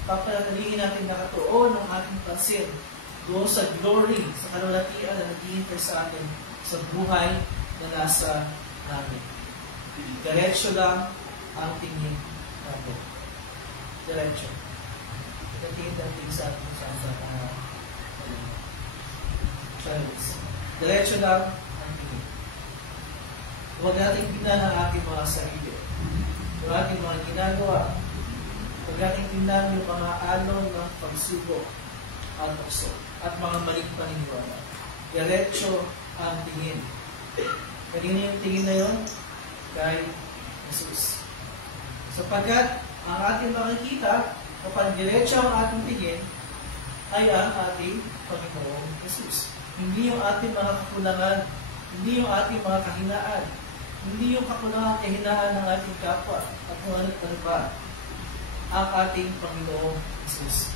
papanatilihin natin nakatuon ang ating pansin doon sa glory, sa kalulatian na naghihintay sa atin sa buhay na nasa namin. Diretso lang ang tingin natin. Diretso. Tingin natin sa ating diretso lang ang tingin. Huwag natin tingnan ang ating mga sarili. Huwag ating mga ginagawa. Huwag natin tingnan yung mga alon ng pagsubok at tukso at mga maling paniniwala. Diretso ang tingin. Kanina yung tingin na yun? Kay Jesus. Sapagkat ang ating makikita kapag diretso ang ating tingin ay ang ating Panginoong Jesus. Hindi yung ating mga kakulangan, hindi yung ating mga kahinaan, hindi yung kakulangan kahinaan ng ating kapwa at kung ano pa. ang ating Panginoong Jesus.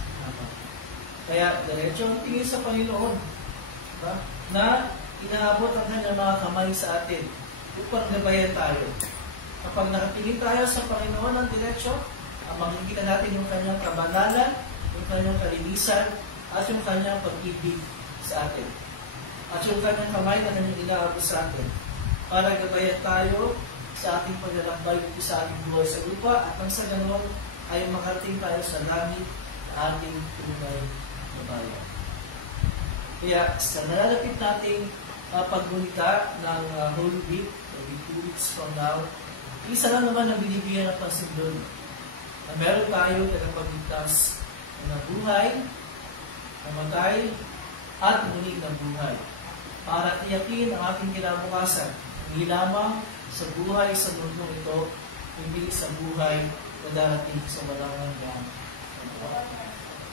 Kaya, diretso ang tingin sa Panginoon, diba? Na inaabot ang kanyang mga kamay sa atin upang gabayan tayo. Kapag nakatingin tayo sa Panginoon ng diretso, ang makikita natin yung kanyang kabanalan, yung kanyang kalinisan, at yung kanyang pag-ibig sa atin. At yung kanyang kamay na kanyang inaabot sa atin para gabayan tayo sa ating paglalakbay sa ating buhay sa lupa, at nang sa ganon ay makarating tayo sa langit na ating tunay na bayan. Kaya sa nalalapit nating paggunita ng Holy Week, maybe 2 weeks from now, isa lang naman ang binibigyan ng pansin doon, na meron tayo tagapagligtas na buhay, namatay, at muli ng buhay, para tiyakin ang ating kinabukasan, hindi lamang sa buhay sa mundong ito, hindi sa buhay na darating sa walang hanggan.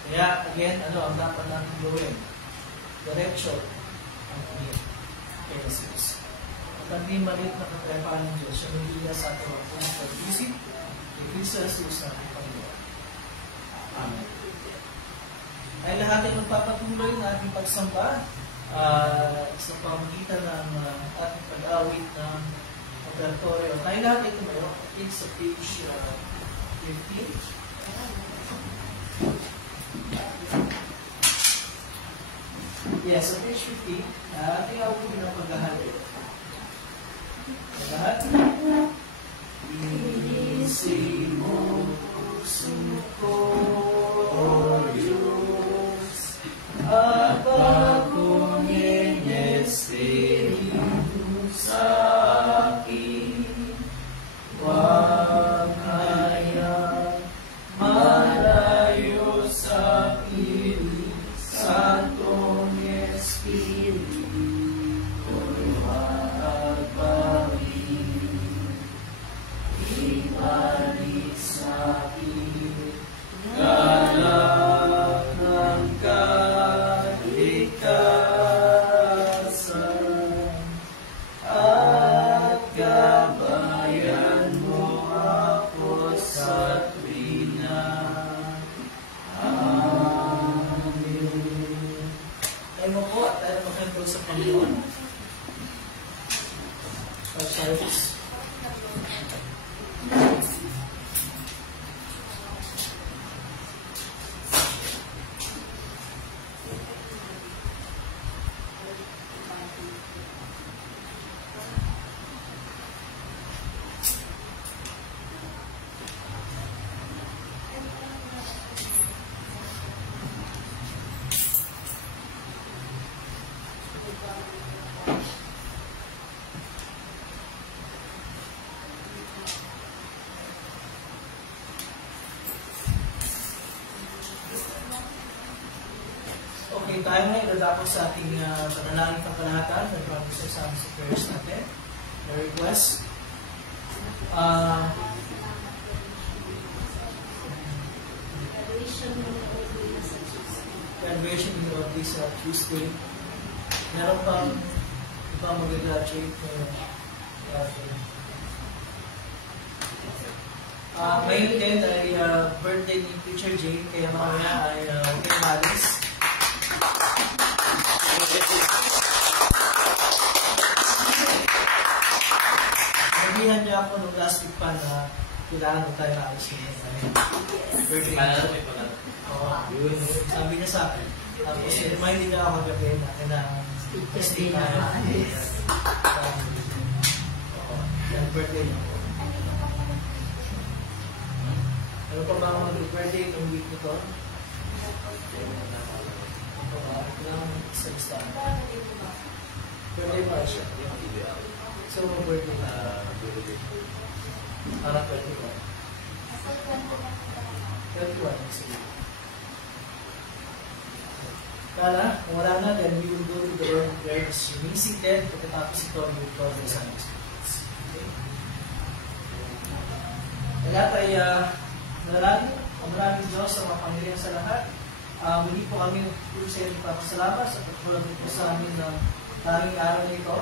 Kaya, again, ang dapat natin gawin? Diretso ang tingin kay Jesus. At ang di maliit na katrepaan ng Diyos, siya nagiging sa ating mga punong pag-isip kay Kristo Jesus na ating Panginoon. Amen. Ay lahat ay magpapatuloy na ating pagsamba sa pamagitan ng ating pag-awit ng operatorio. Tayo lahat ay tumayo. Please sa page 15. Yes, sa page 15, ating awit ng paghahali. Lahat. Inisip mo puso ko, O Diyos, at akong Espiritu sa akin, huwag hayang malayo sa piling, Santong Espiritu, huwag bawin, ibalik sa akin, galak ng kaligtasan, at gabayan mo ako sa tuwina. Amen. Tayo mo po at tayo magkanto sa Panginoon. Service. Okay, tayo ngayon dadapos sa ating panalangin pangkalahatan. Nag-practice sa amin sa prayers natin. The request. Graduation in the Odyssey sa Tuesday. Meron pang ibang mag-graduate ngayon din ay birthday ni Teacher Jane, kaya mamaya ay okay malis. Nabihan niya ako nung last week pa na kailangan mo tayo naalis ngayon. Birthday niya. Yun. Sabi niya sa akin. Tapos remind niya ako gabi na kailangan birthday na yung birthday niya. Ano pa ba ang mag-birthday ng week nito? Kailangan sa listahan. Birthday pa siya. So, birthday na. Parang 21. 21. Sige. Kala, kung wala na, then we will go to the Lord in prayer. As you seated, pagkatapos ito, we will call the Sunday Spirits. Okay? Lahat ay nalangin. Ang maraming Diyos sa mapangyarihan sa lahat. Muli po kami po sa inyo papasalamat sa pagtulong po sa amin ng tanging araw na ito.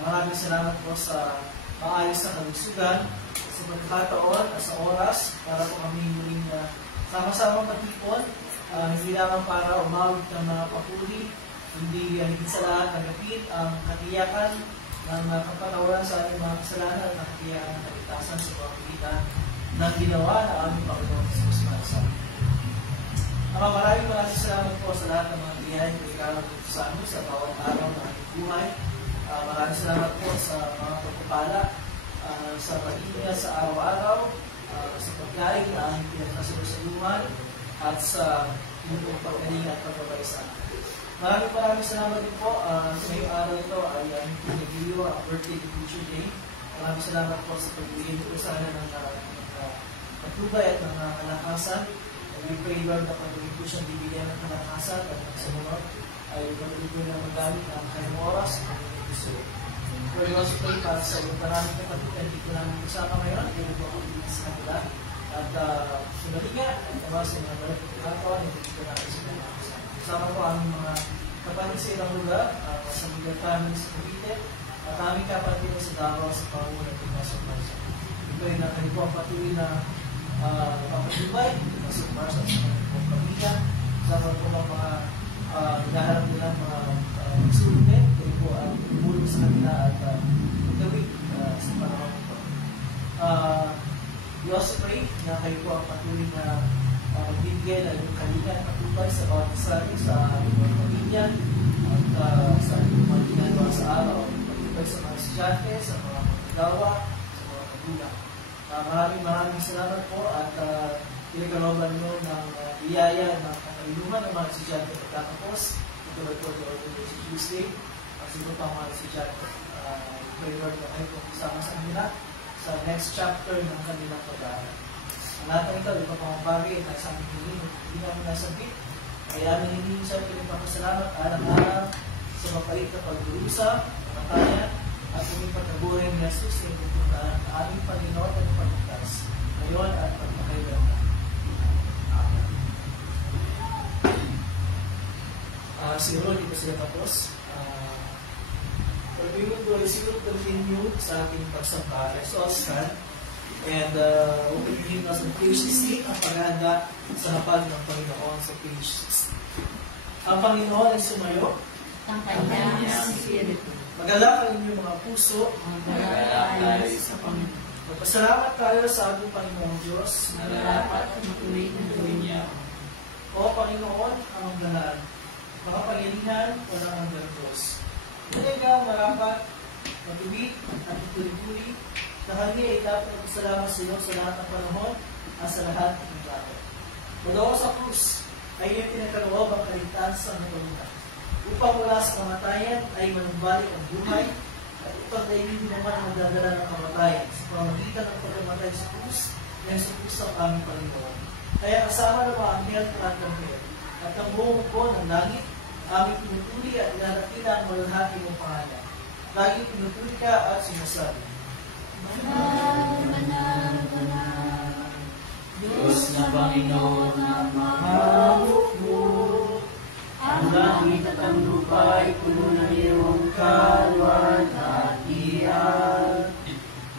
Maraming salamat po sa maayos na kalusugan, sa sa pagkakataon at sa oras para po kami muling sama-sama matipon, hindi lamang para umawit ng mga papuri, hindi higit sa lahat nagapit ang katiyakan ng kapatawaran sa ating mga kasalanan at katiyakan ng kaligtasan sa pamamagitan ng ginawa na aming Panginoon Jesus para sa amin. Maraming salamat po sa lahat ng mga biyayang na ikalap sa amin sa bawat araw ng ating buhay. Maraming salamat po sa mga pagpapala, sa pag-iingat sa araw-araw, sa pagkain na aming pinagkasalusaluhan, at sa inyong pagkalinga at pagbabay sa amin. Maraming salamat din po. Sa ngayong araw ito ay aming pinag-iliwa ang birthday to Teacher Day. Maraming salamat po sa pagbigay nito sana ng patubay at ng kalakasan. We pray, Lord, na patuloy po siyang bibigyan ng kalakasan at sa sunod ay patuloy po na magamit ang kanyang oras at ang puso. We also pray para sa maraming kapatuloy dito namin kasama ngayon. Hindi po ako dito sa kanila. At sumali nga, at naman sa mga balik ng pagkakawan, hindi dito namin sa kanila kasama. Kasama po aming mga kapatid sa ilang lugar, sa mga kami sa Cavite, at aming kapatid sa Davao sa Pangulo ng Pinasok Bansa. We pray na kayo po ang patuloy na mapatibay, sa Marsa, sa mga pamilya, sa mga hinaharap nilang mga instrument, kayo po ang tumulong sa kanila at magdawit sa panahon ito. We also pray na kayo po ang patuloy na magbibigay na yung kalinga at patubay sa bawat isari sa mga pamilya at sa mga ginagawa sa araw, patubay sa mga estudyante, sa mga pagdawa, sa mga magulang. Maraming salamat po at pinagkalooban nyo ng biyaya ng kakaliluman ng mga estudyante na tatapos. Ito po the Orientation Tuesday. At ito pa mga estudyante. Pray Lord na kayo po kasama sa kanila sa next chapter ng kanilang pag-aaral. Ang lahat ng ito, ito pang bagay na sa aming hiling, hindi namin nasabit. Kaya aming hiling sa pinagpapasalamat alang-alang sa mapait na pagdurusa, kamatayan, at aming pagkabuhay ni Jesus na ipupuntaan na aming Panginoon at Pagligtas, ngayon at pagpakailan na. Amen. Siguro dito sila tapos. But we will continue sa ating pagsamba. Let's all stand. And we'll begin na sa page 16 ang paghahanda sa hapag ng Panginoon sa page 16. Ang Panginoon ay sumayo. Ang kanyang espiritu. Magalak ang inyong mga puso. Magalak sa Panginoon. Magpasalamat tayo sa ating Panginoong Diyos. Malalapat at matuloy na gawin niya. O Panginoon, ang magdalaan. Makapangyarihan, walang hanggang Diyos. Talaga marapat, matuwid, at tuli-tuli, na kami ay dapat magpasalamat sa iyo sa lahat ng panahon at sa lahat ng bagay. Magawa sa krus ay iyong pinagkaloob ang kaligtasan ng pagmulan. Upang mula sa kamatayan ay manumbalik ang buhay at upang daigin naman ang magdadala ng kamatayan sa pamamagitan ng pagkamatay sa krus na sa krus ang aming Panginoon. Kaya kasama ng mga anghel at anghel at ang buong ko ng langit aming pinutuli at inarapila ang malalhati mong pangalan. Laging pinutuli ka at sinasabi, Banal, banal, banal, Diyos na Panginoon na mahamukmuk. Ang langit at ang lupa ay puno ng iyong kalwalhatian.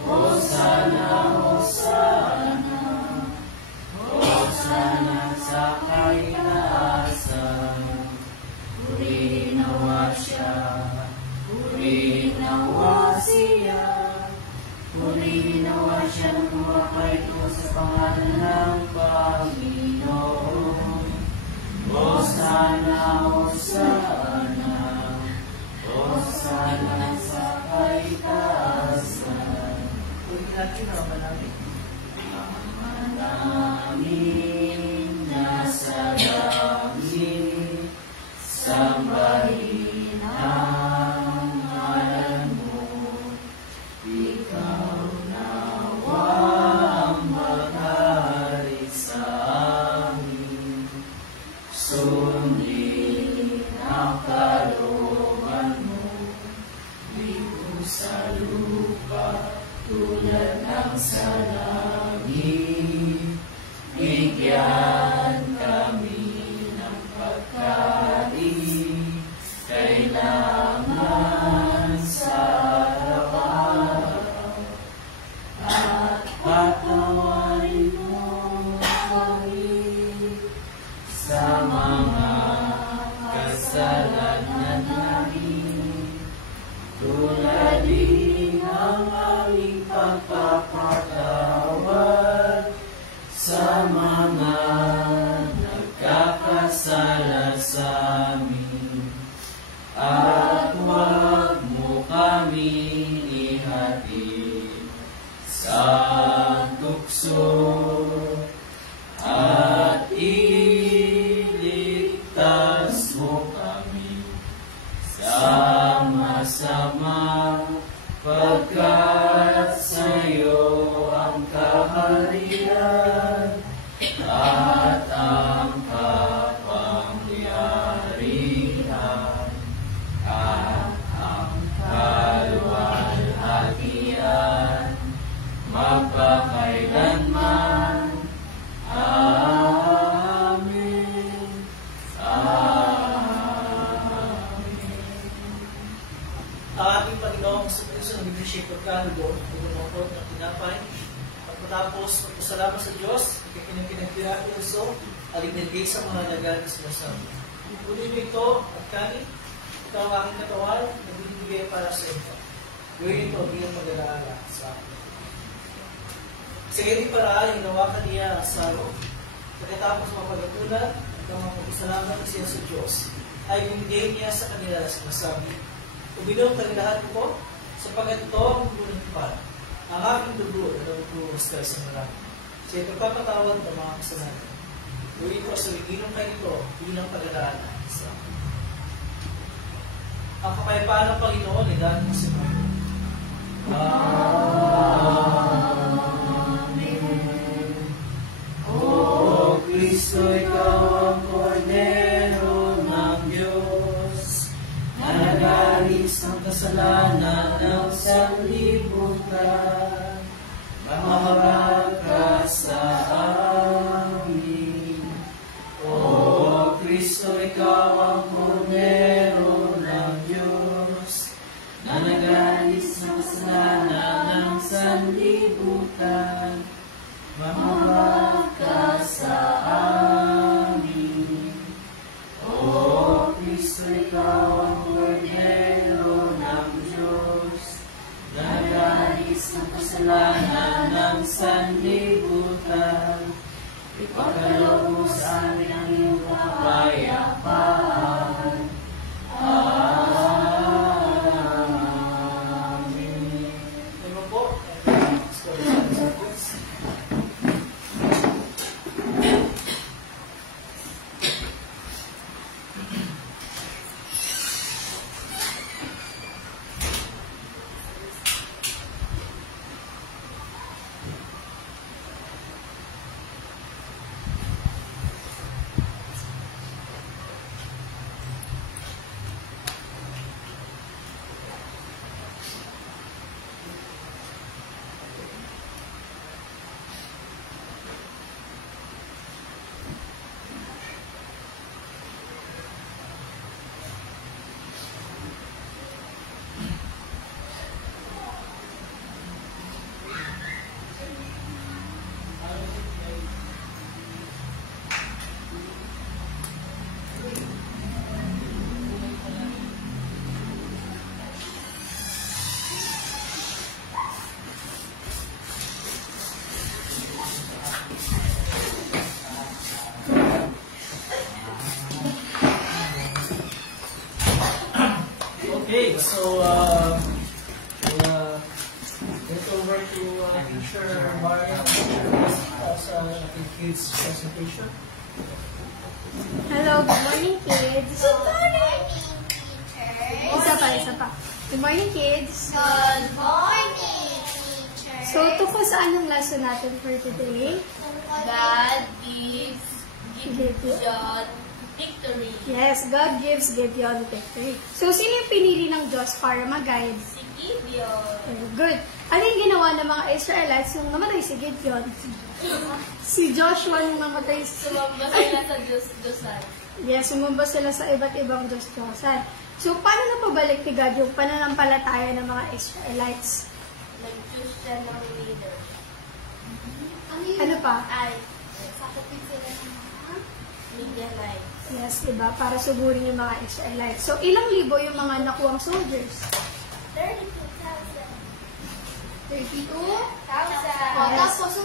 Hosana, Hosana, Hosana sa kaitaasan. Purihin nawa siya, purihin nawa siya, purihin nawa siya ng buwakay ko sa pangalan ng Panginoon. Hosana, Hosana, Hosana sa kaitaasan. purihin natin ang manamit. Ang namin nasa langit, sambahin ang ngalan mo. Ikaw nawa ang maghari sa amin. Sundin ang kalooban mo. Dito sa lupa tulad ng sa langit. Bigyan kami ng pagkain, kailangan sa araw-araw. At patawarin mo kami sa mga kasalanan namin, tulad din ang aming pagpapatawad sa mga nagkakasala sa amin. At huwag mo kami ihatid sa tukso, at iligtas mo kami sa masama, pagkat sa'yo ang kaharian at ang kapangyarihan at ang kaluwalhatian magpakailanman. Amen. Ang ating Panginoong Kristo na bibisip at kalugo, lumukot ng tinapay, at matapos magpasalamat sa Diyos, ikinagkinagtira ko iso, alinagay sa mga dagat na sinasabi. Kunin mo ito at kanin, ito ang aking katawan na binibigay para sa ito. Gawin ito bilang mag-alaala sa akin. Sa ganitong paraan, hinawakan niya ang saro. Pagkatapos mapagatulan at ang magpasalamat siya sa Diyos, ay binigay niya sa kanila na sinasabi, uminom kami lahat ko, sapagkat ito ang buong pan, ang aking dugo na nagpupunos kayo sa marami. Sa ito papatawad ng mga kasalanan. Gawin ko sa iginom kayo nito bilang pag-alaala sa akin. Ang kapayapaan ng Panginoon ay dahil mo sa mga. Amen. O Kristo, ikaw ang Kordero ng Diyos, na nag-alis ng kasalanan ng sanlibutan, mahabag ka sa amin. O Kristo, ikaw ang Kordero ng Diyos, na nag-alis ng kasalanan ng sanlibutan, mahabag ka sa amin. O Kristo, ikaw ang Kordero ng Diyos, na nag-alis ng kasalanan ng sanlibutan, ipagkaloob mo sa amin ang iyong kapayapaan. Amen. Ano po? Okay, so we'll get over to teacher Marian sa ating kids presentation. Hello, good morning, kids. Good morning, teachers. Isa pa. Good morning, kids. Good morning, teachers. So, tungkol saan ang lesson natin for today? God gives Gideon victory. Yes, God gives Gideon victory. So, sino yung pinili ng Diyos para mag-guide? Si Gideon. Good. Ano yung ginawa ng mga Israelites nung namatay si Gideon? Si Joshua nung namatay si... Sumamba sila sa Diyos-Diyosan. Yes, sumamba sila sa iba't ibang Diyos-Diyosan. So, paano napabalik ni God yung pananampalataya ng mga Israelites? Nag-choose siya ng leader. Ano pa? Ay, sakutin sila ng mga media lights. Yes, diba? Para sugurin yung mga Israelites. So, ilang libo yung mga nakuwang soldiers? 32,000. 32? 1,000. Tapos,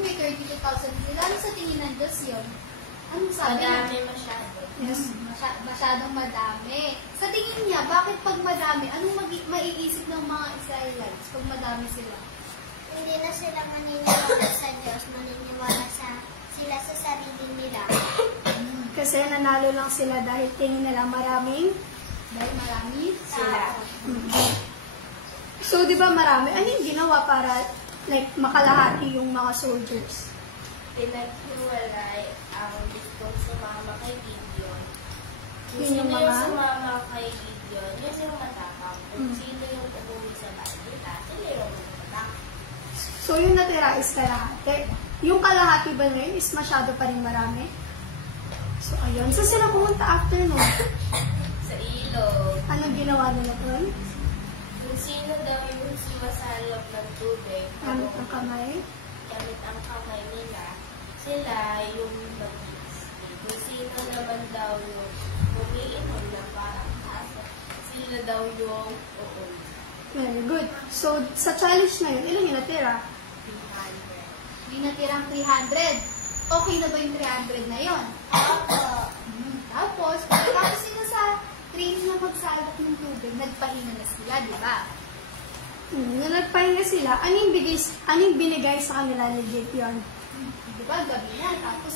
may 32,000 sila. Ano sa tingin ng Diyos yun? Ano sabi niya? Madami masyado. Yes. Masyadong madami. Sa tingin niya, bakit pag madami, anong maiisip ng mga Israelites pag madami sila? Hindi na sila maniniwala sa Diyos, maniniwala sila sa sarili nila. Kasi nanalo lang sila dahil tingin nila maraming Dahil marami Sila. So, di ba marami? Ano yung ginawa para like makalahati yung mga soldiers? Pinaghiwalay ang gustong sumama kay Gideon. Kung Yun sino yung yung mga- sumama kay Gideon, yun yung matapang. Kung sino yung umuwi sa bahay nila, sila yung matapang. So, yung natira is kalahati. Yung kalahati ba ngayon is masyado pa rin marami? So, ayun. So, sila pumunta after nun. Sa ilog, Anong ginawa nila doon? kung sino daw yung sumasalop ng tubig, Gamit ang kamay. gamit ang kamay nila, sila yung mag-i-stay. Kung sino naman daw yung umiinom na parang kaso, sila daw yung uuwi. Very good. So, sa challenge na yun, ilan yung natira? 300. May natirang 300. Okay na ba yung 300 na yon? Opo. Tapos, pagkatapos sila sa training na magsalak ng tubig, nagpahinga na sila, di ba? Nung nagpahinga sila, anong binigay sa kanila ni Gideon? Di ba, gabi na. Tapos,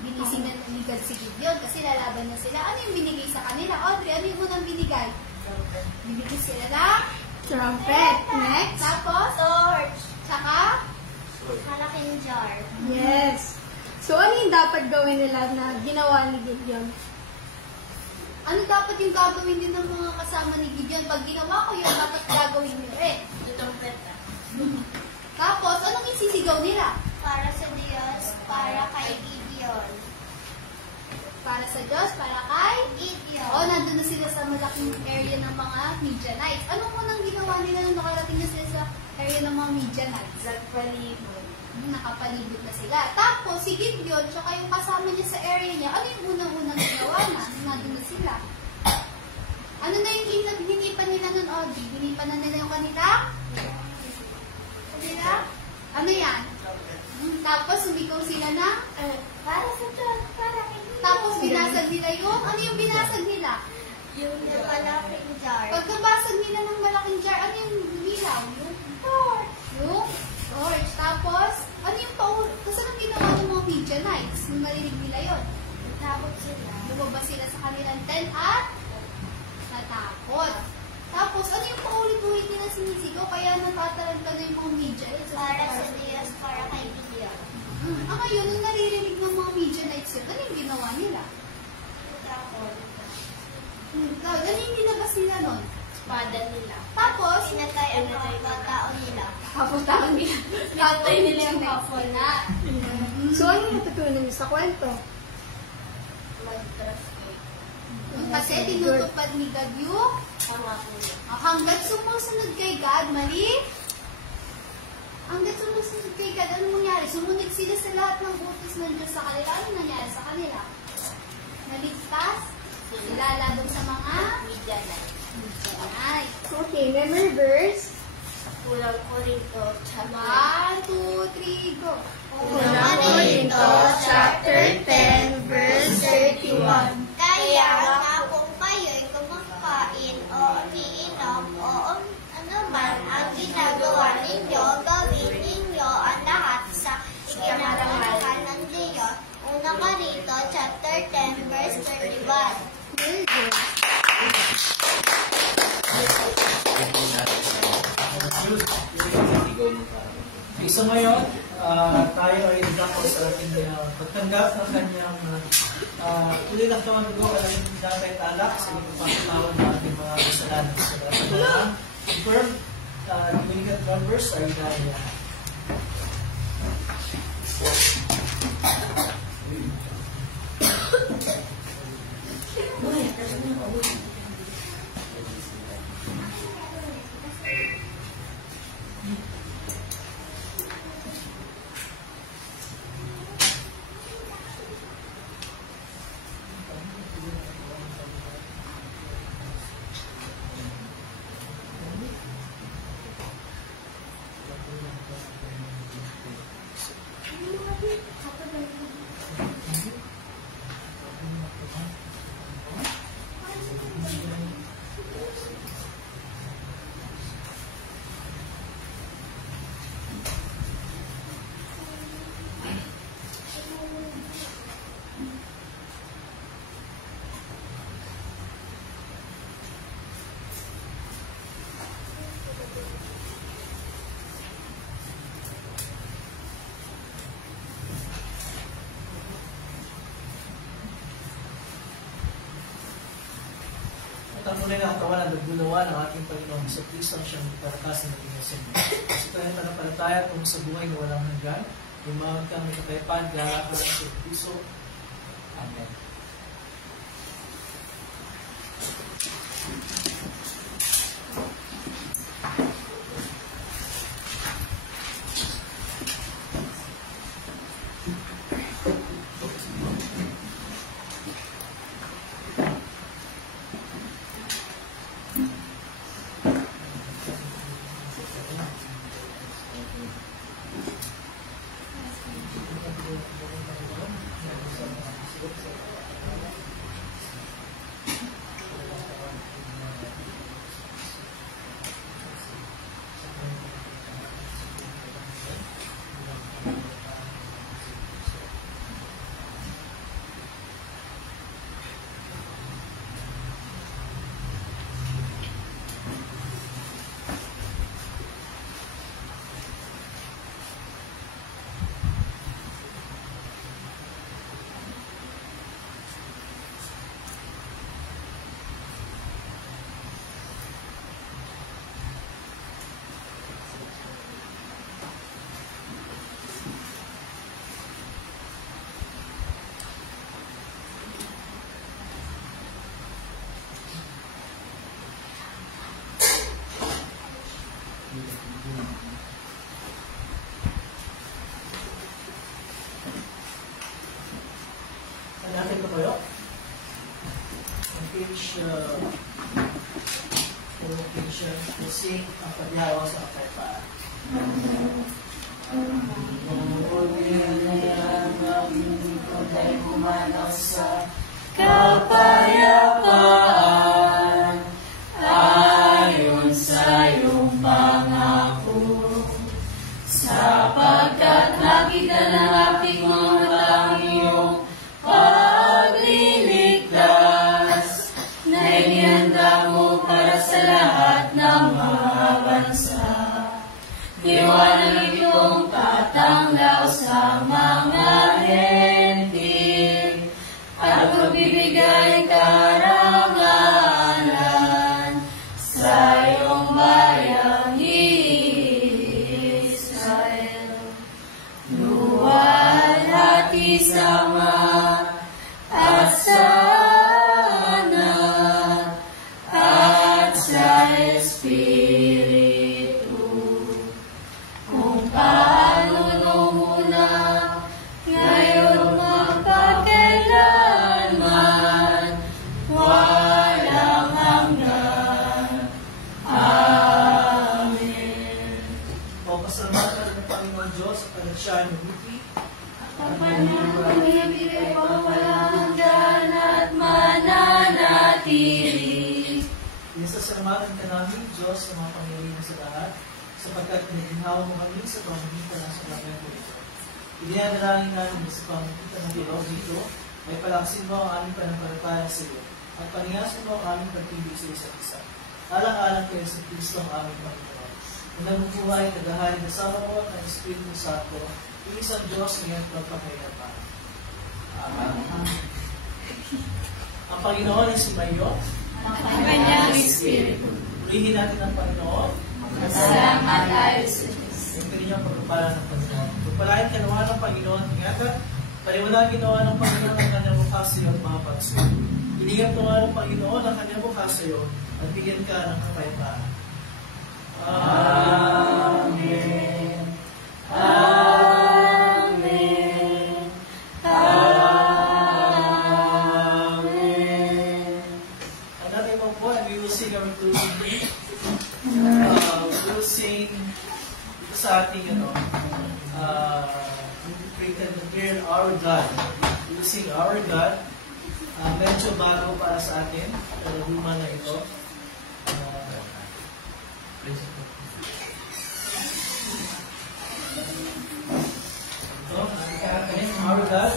binising na naligal si Gideon kasi lalaban na sila. Ano yung binigay sa kanila? Audrey, ano yung unang binigay? Binigay sila ng Trumpet. Next. tapos, Torch. tsaka, Malaking jar. Yes. So, ano yung dapat gawin nila na ginawa ni Gideon? ano dapat yung gagawin din ng mga kasama ni Gideon? Pag ginawa ko yun, dapat gagawin nyo rin. Itong peta. Tapos, anong isisigaw nila? Para sa Diyos, para kay Gideon. Para sa Diyos, para kay Gideon. O, nandun na sila sa malaking area ng mga Midianites. Anong unang ginawa nila nung nakarating na sila sa area ng mga Midianites? Nagpalibot. Nakapalibot na sila. Tapos, si Gideon, tsaka yung kasama niya sa area niya, ano yung unang-unang ginawa na? Nandun na sila. Ano na yung hinipan nila nun, Audrey? Hinipan na nila yung kanila? Kanila? Ano yan? Tapos, sumigaw sila na? Para sa Diyos, para kay Gideon. Tapos, binasag nila yung? Ano yung binasag nila? Yung malaking jar. Pagkabasag nila ng malaking jar, ano yung lumilaw? Yung torch. Yung torch. Tapos, ano yung paul? Kasi anong ginawa ng mga Midianites nung narinig nila yun? Natakot sila. Lumabas sila sa kanilang tent at natakot. Tapos, ano yung paulit-ulit nila sinisigaw? Kaya natataranta na yung mga Midianites. Para sa Diyos, para kay Gideon. Ngayon, nung naririnig ng mga Midianites yun, ano yung ginawa nila? Takot. Ano yung nilabas nila nun? Espada nila. Tapos, Pinatay ang mga tao nila. kapuntahan nila. Pinatay nila yung couple na. So, ano yung natutunan niyo sa kwento? Mag-translate. Kasi tinutupad ni God yung Pangako niya. hanggat sumusunod kay God, mali? Hanggat sumusunod kay God, ano nangyari? Sumunod sila sa lahat ng utos ng Diyos sa kanila. Ano nangyari sa kanila? Naligtas? Sila laban sa mga Midianite. Midianites. Okay, memory verse. Unang Korinto, chapter 1, 2, 3, go. Unang Korinto, chapter 10, verse 31. Kaya nga kung kayo'y kumakain o umiinom o anuman ang ginagawa ninyo, gawin ninyo ang lahat sa ikinarangalan ng Diyos. Unang Korinto, chapter 10, verse 31. Very good. Okay, so ngayon, tayo ay dako sa ating pagtanggap ng kanyang tuloy na katawan ko ang ating datay talak sa ipagpapatawan ng ating mga kasalanan. So, confirm, doing numbers ay dahil tunay na katawan ang nagbunawa ng ating Panginoon sa Kristo ang siyang parakasan ng pinasin. Kasi tayo panampalataya kung sa buhay na walang hanggan, lumawag kang may kakayapaan, galak lang sa puso. Amen. Natin ito kayo. Ang page, kasi ang pagyawa sa kapayapaan. Kapayapaan ayon sa iyong pangako, sapagkat nakita ng aking mga tangiyong pagliligtas na inihanda mo para sa lahat ng mga bansa. Liwanag itong tatanglaw sa mga hentil at magbibigay karangalan sa iyong bayang Israel. Luwalhati sama at sana at sa Espiritu, kung paano nung una, ngayon magpakailanman, walang hanggan. Amen. O pasalamatan ng Panginoon Diyos sa panagsyahan ng buti. Pagpapalibigay ko walang hanggan at mananatili. Isasalamatan ka namin, Diyos, sa mga pangyarihan sa lahat, sapagkat naginawa mo kami sa pamamagitan ng sakramento ito. Idinadalangin namin sa pamamagitan ng dialog dito, ay palaksin mo ang aming panampalataya sa iyo, at paningasin mo ang aming pagtibig sa isa't isa. Alang-alang kayo sa Kristo ang aming Panginoon. Na nabubuhay, nagahari na sama mo at ang Espiritu Santo, iisang Diyos ngayon at magpakailanman. Amen. Ang Panginoon ay sumayo. Ang kanyang Espiritu. Purihin natin ang Panginoon. Salamat tayo sa Diyos. Yung kanyang pagpapala ng Panginoon. Pagpalain ka nawa ng Panginoon, ingatan, paliwanagin nawa ng Panginoon ang kanyang mukha sa iyo at mga pagso. Inigap nawa ng Panginoon ang kanyang mukha sa iyo at bigyan ka ng kapayapaan. Amen. Amen. Amen. At natin mo po, we will sing our closing hymn. We will sing ito sa ating created the dear Our God. We will sing Our God. Medyo bago para sa atin. Pero luma na ito. Ito, natin Our God.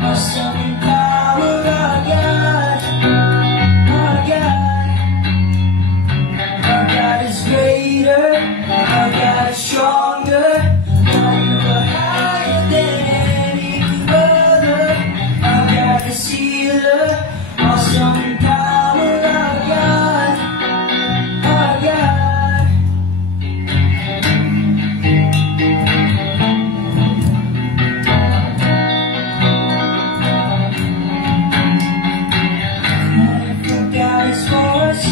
awesome in power, our God, our God. Our God is greater, our God is stronger. God, you are higher than any other. Our God is healer, awesome in power, our God, our God. And if our God is for us,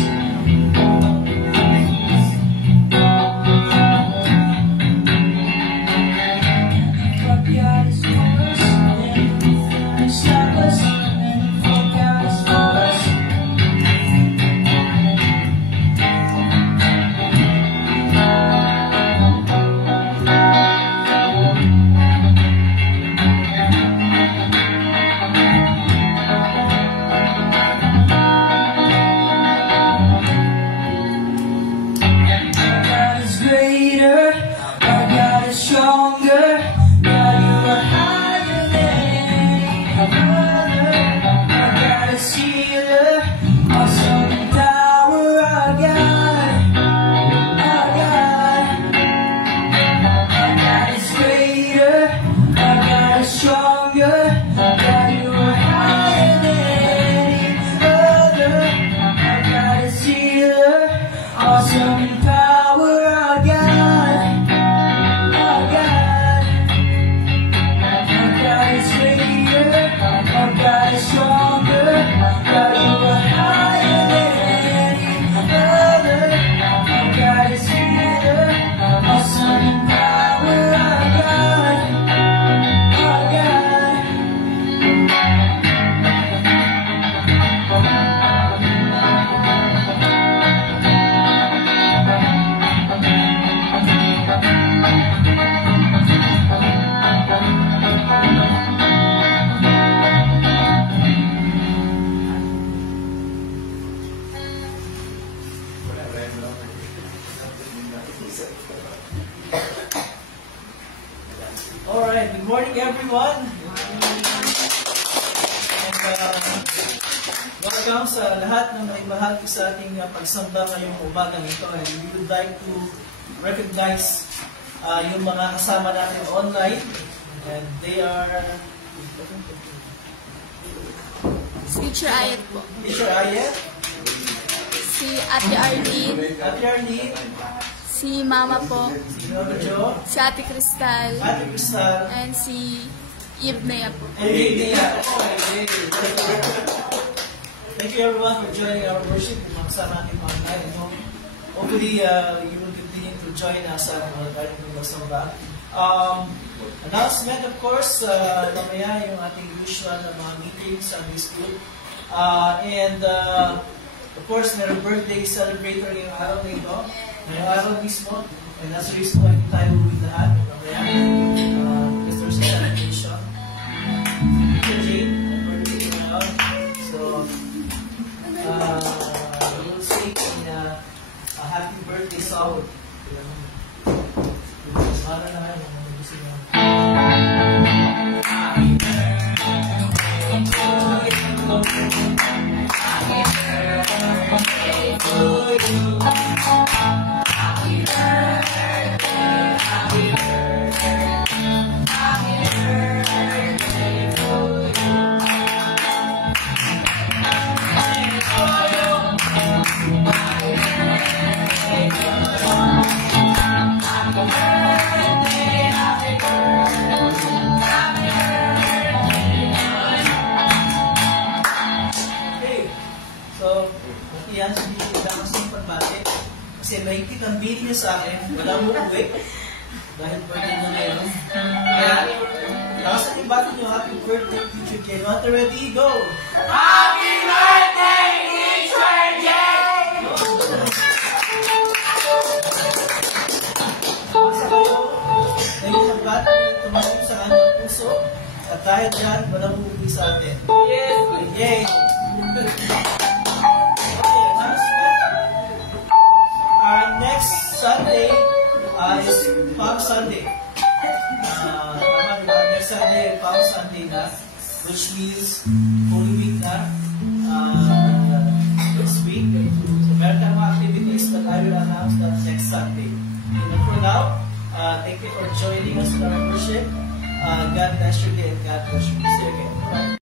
awesome in power, our God, our God. Our God is greater, our God is stronger. God, you are higher than any other. Our God is healer, awesome in power, our God, our God. Alright, good morning everyone. And welcome sa lahat na may bahagi sa ating pagsamba ngayong umagang ito. And we would like to recognize yung mga kasama natin online. And they are Teacher Ayat po. Teacher Ayat, Si Ate Arlene. Ate Arlene, Si Mama po. si Lola Jo, Si Ate Cristal. Ate Cristal, And si Ibnea po. and Lydia. Thank you everyone for joining our worship. Yung mga kasama natin online. Hopefully, you will continue to join us sa mga galing ng Basamba. Announcement, of course, mamaya yung ating usual na mga meetings sa Sunday school. And, of course, meron birthday celebrator yung araw na ito. Ngayong araw mismo. And as a reason why hindi tayo uwi lahat. Mamaya, because there's a celebration. Teacher Jane, ang birthday ko ngayon. So, we'll sing a happy birthday song. Para na kayo, mga gusto nyo. Kasi mahigpit ang bili niya sa akin, wala mo uwi. Dahil birthday na ngayon. Kaya, nakasan yung bati niyo, happy birthday, Teacher Jay. Not ready, go! Happy birthday, Teacher Jay! Masa kayo, ngayon ang bati niyo tumawag sa kanyang puso. At dahil dyan, wala mo uwi sa atin. Yes! Yay! Our next Sunday is Palm Sunday. Next Sunday, Palm Sunday na. which means Holy Week na this week. So, meron tayong mga activities, but I will announce that next Sunday. And for now, thank you for joining us in our worship. God bless you and God bless you. See you again. Bye.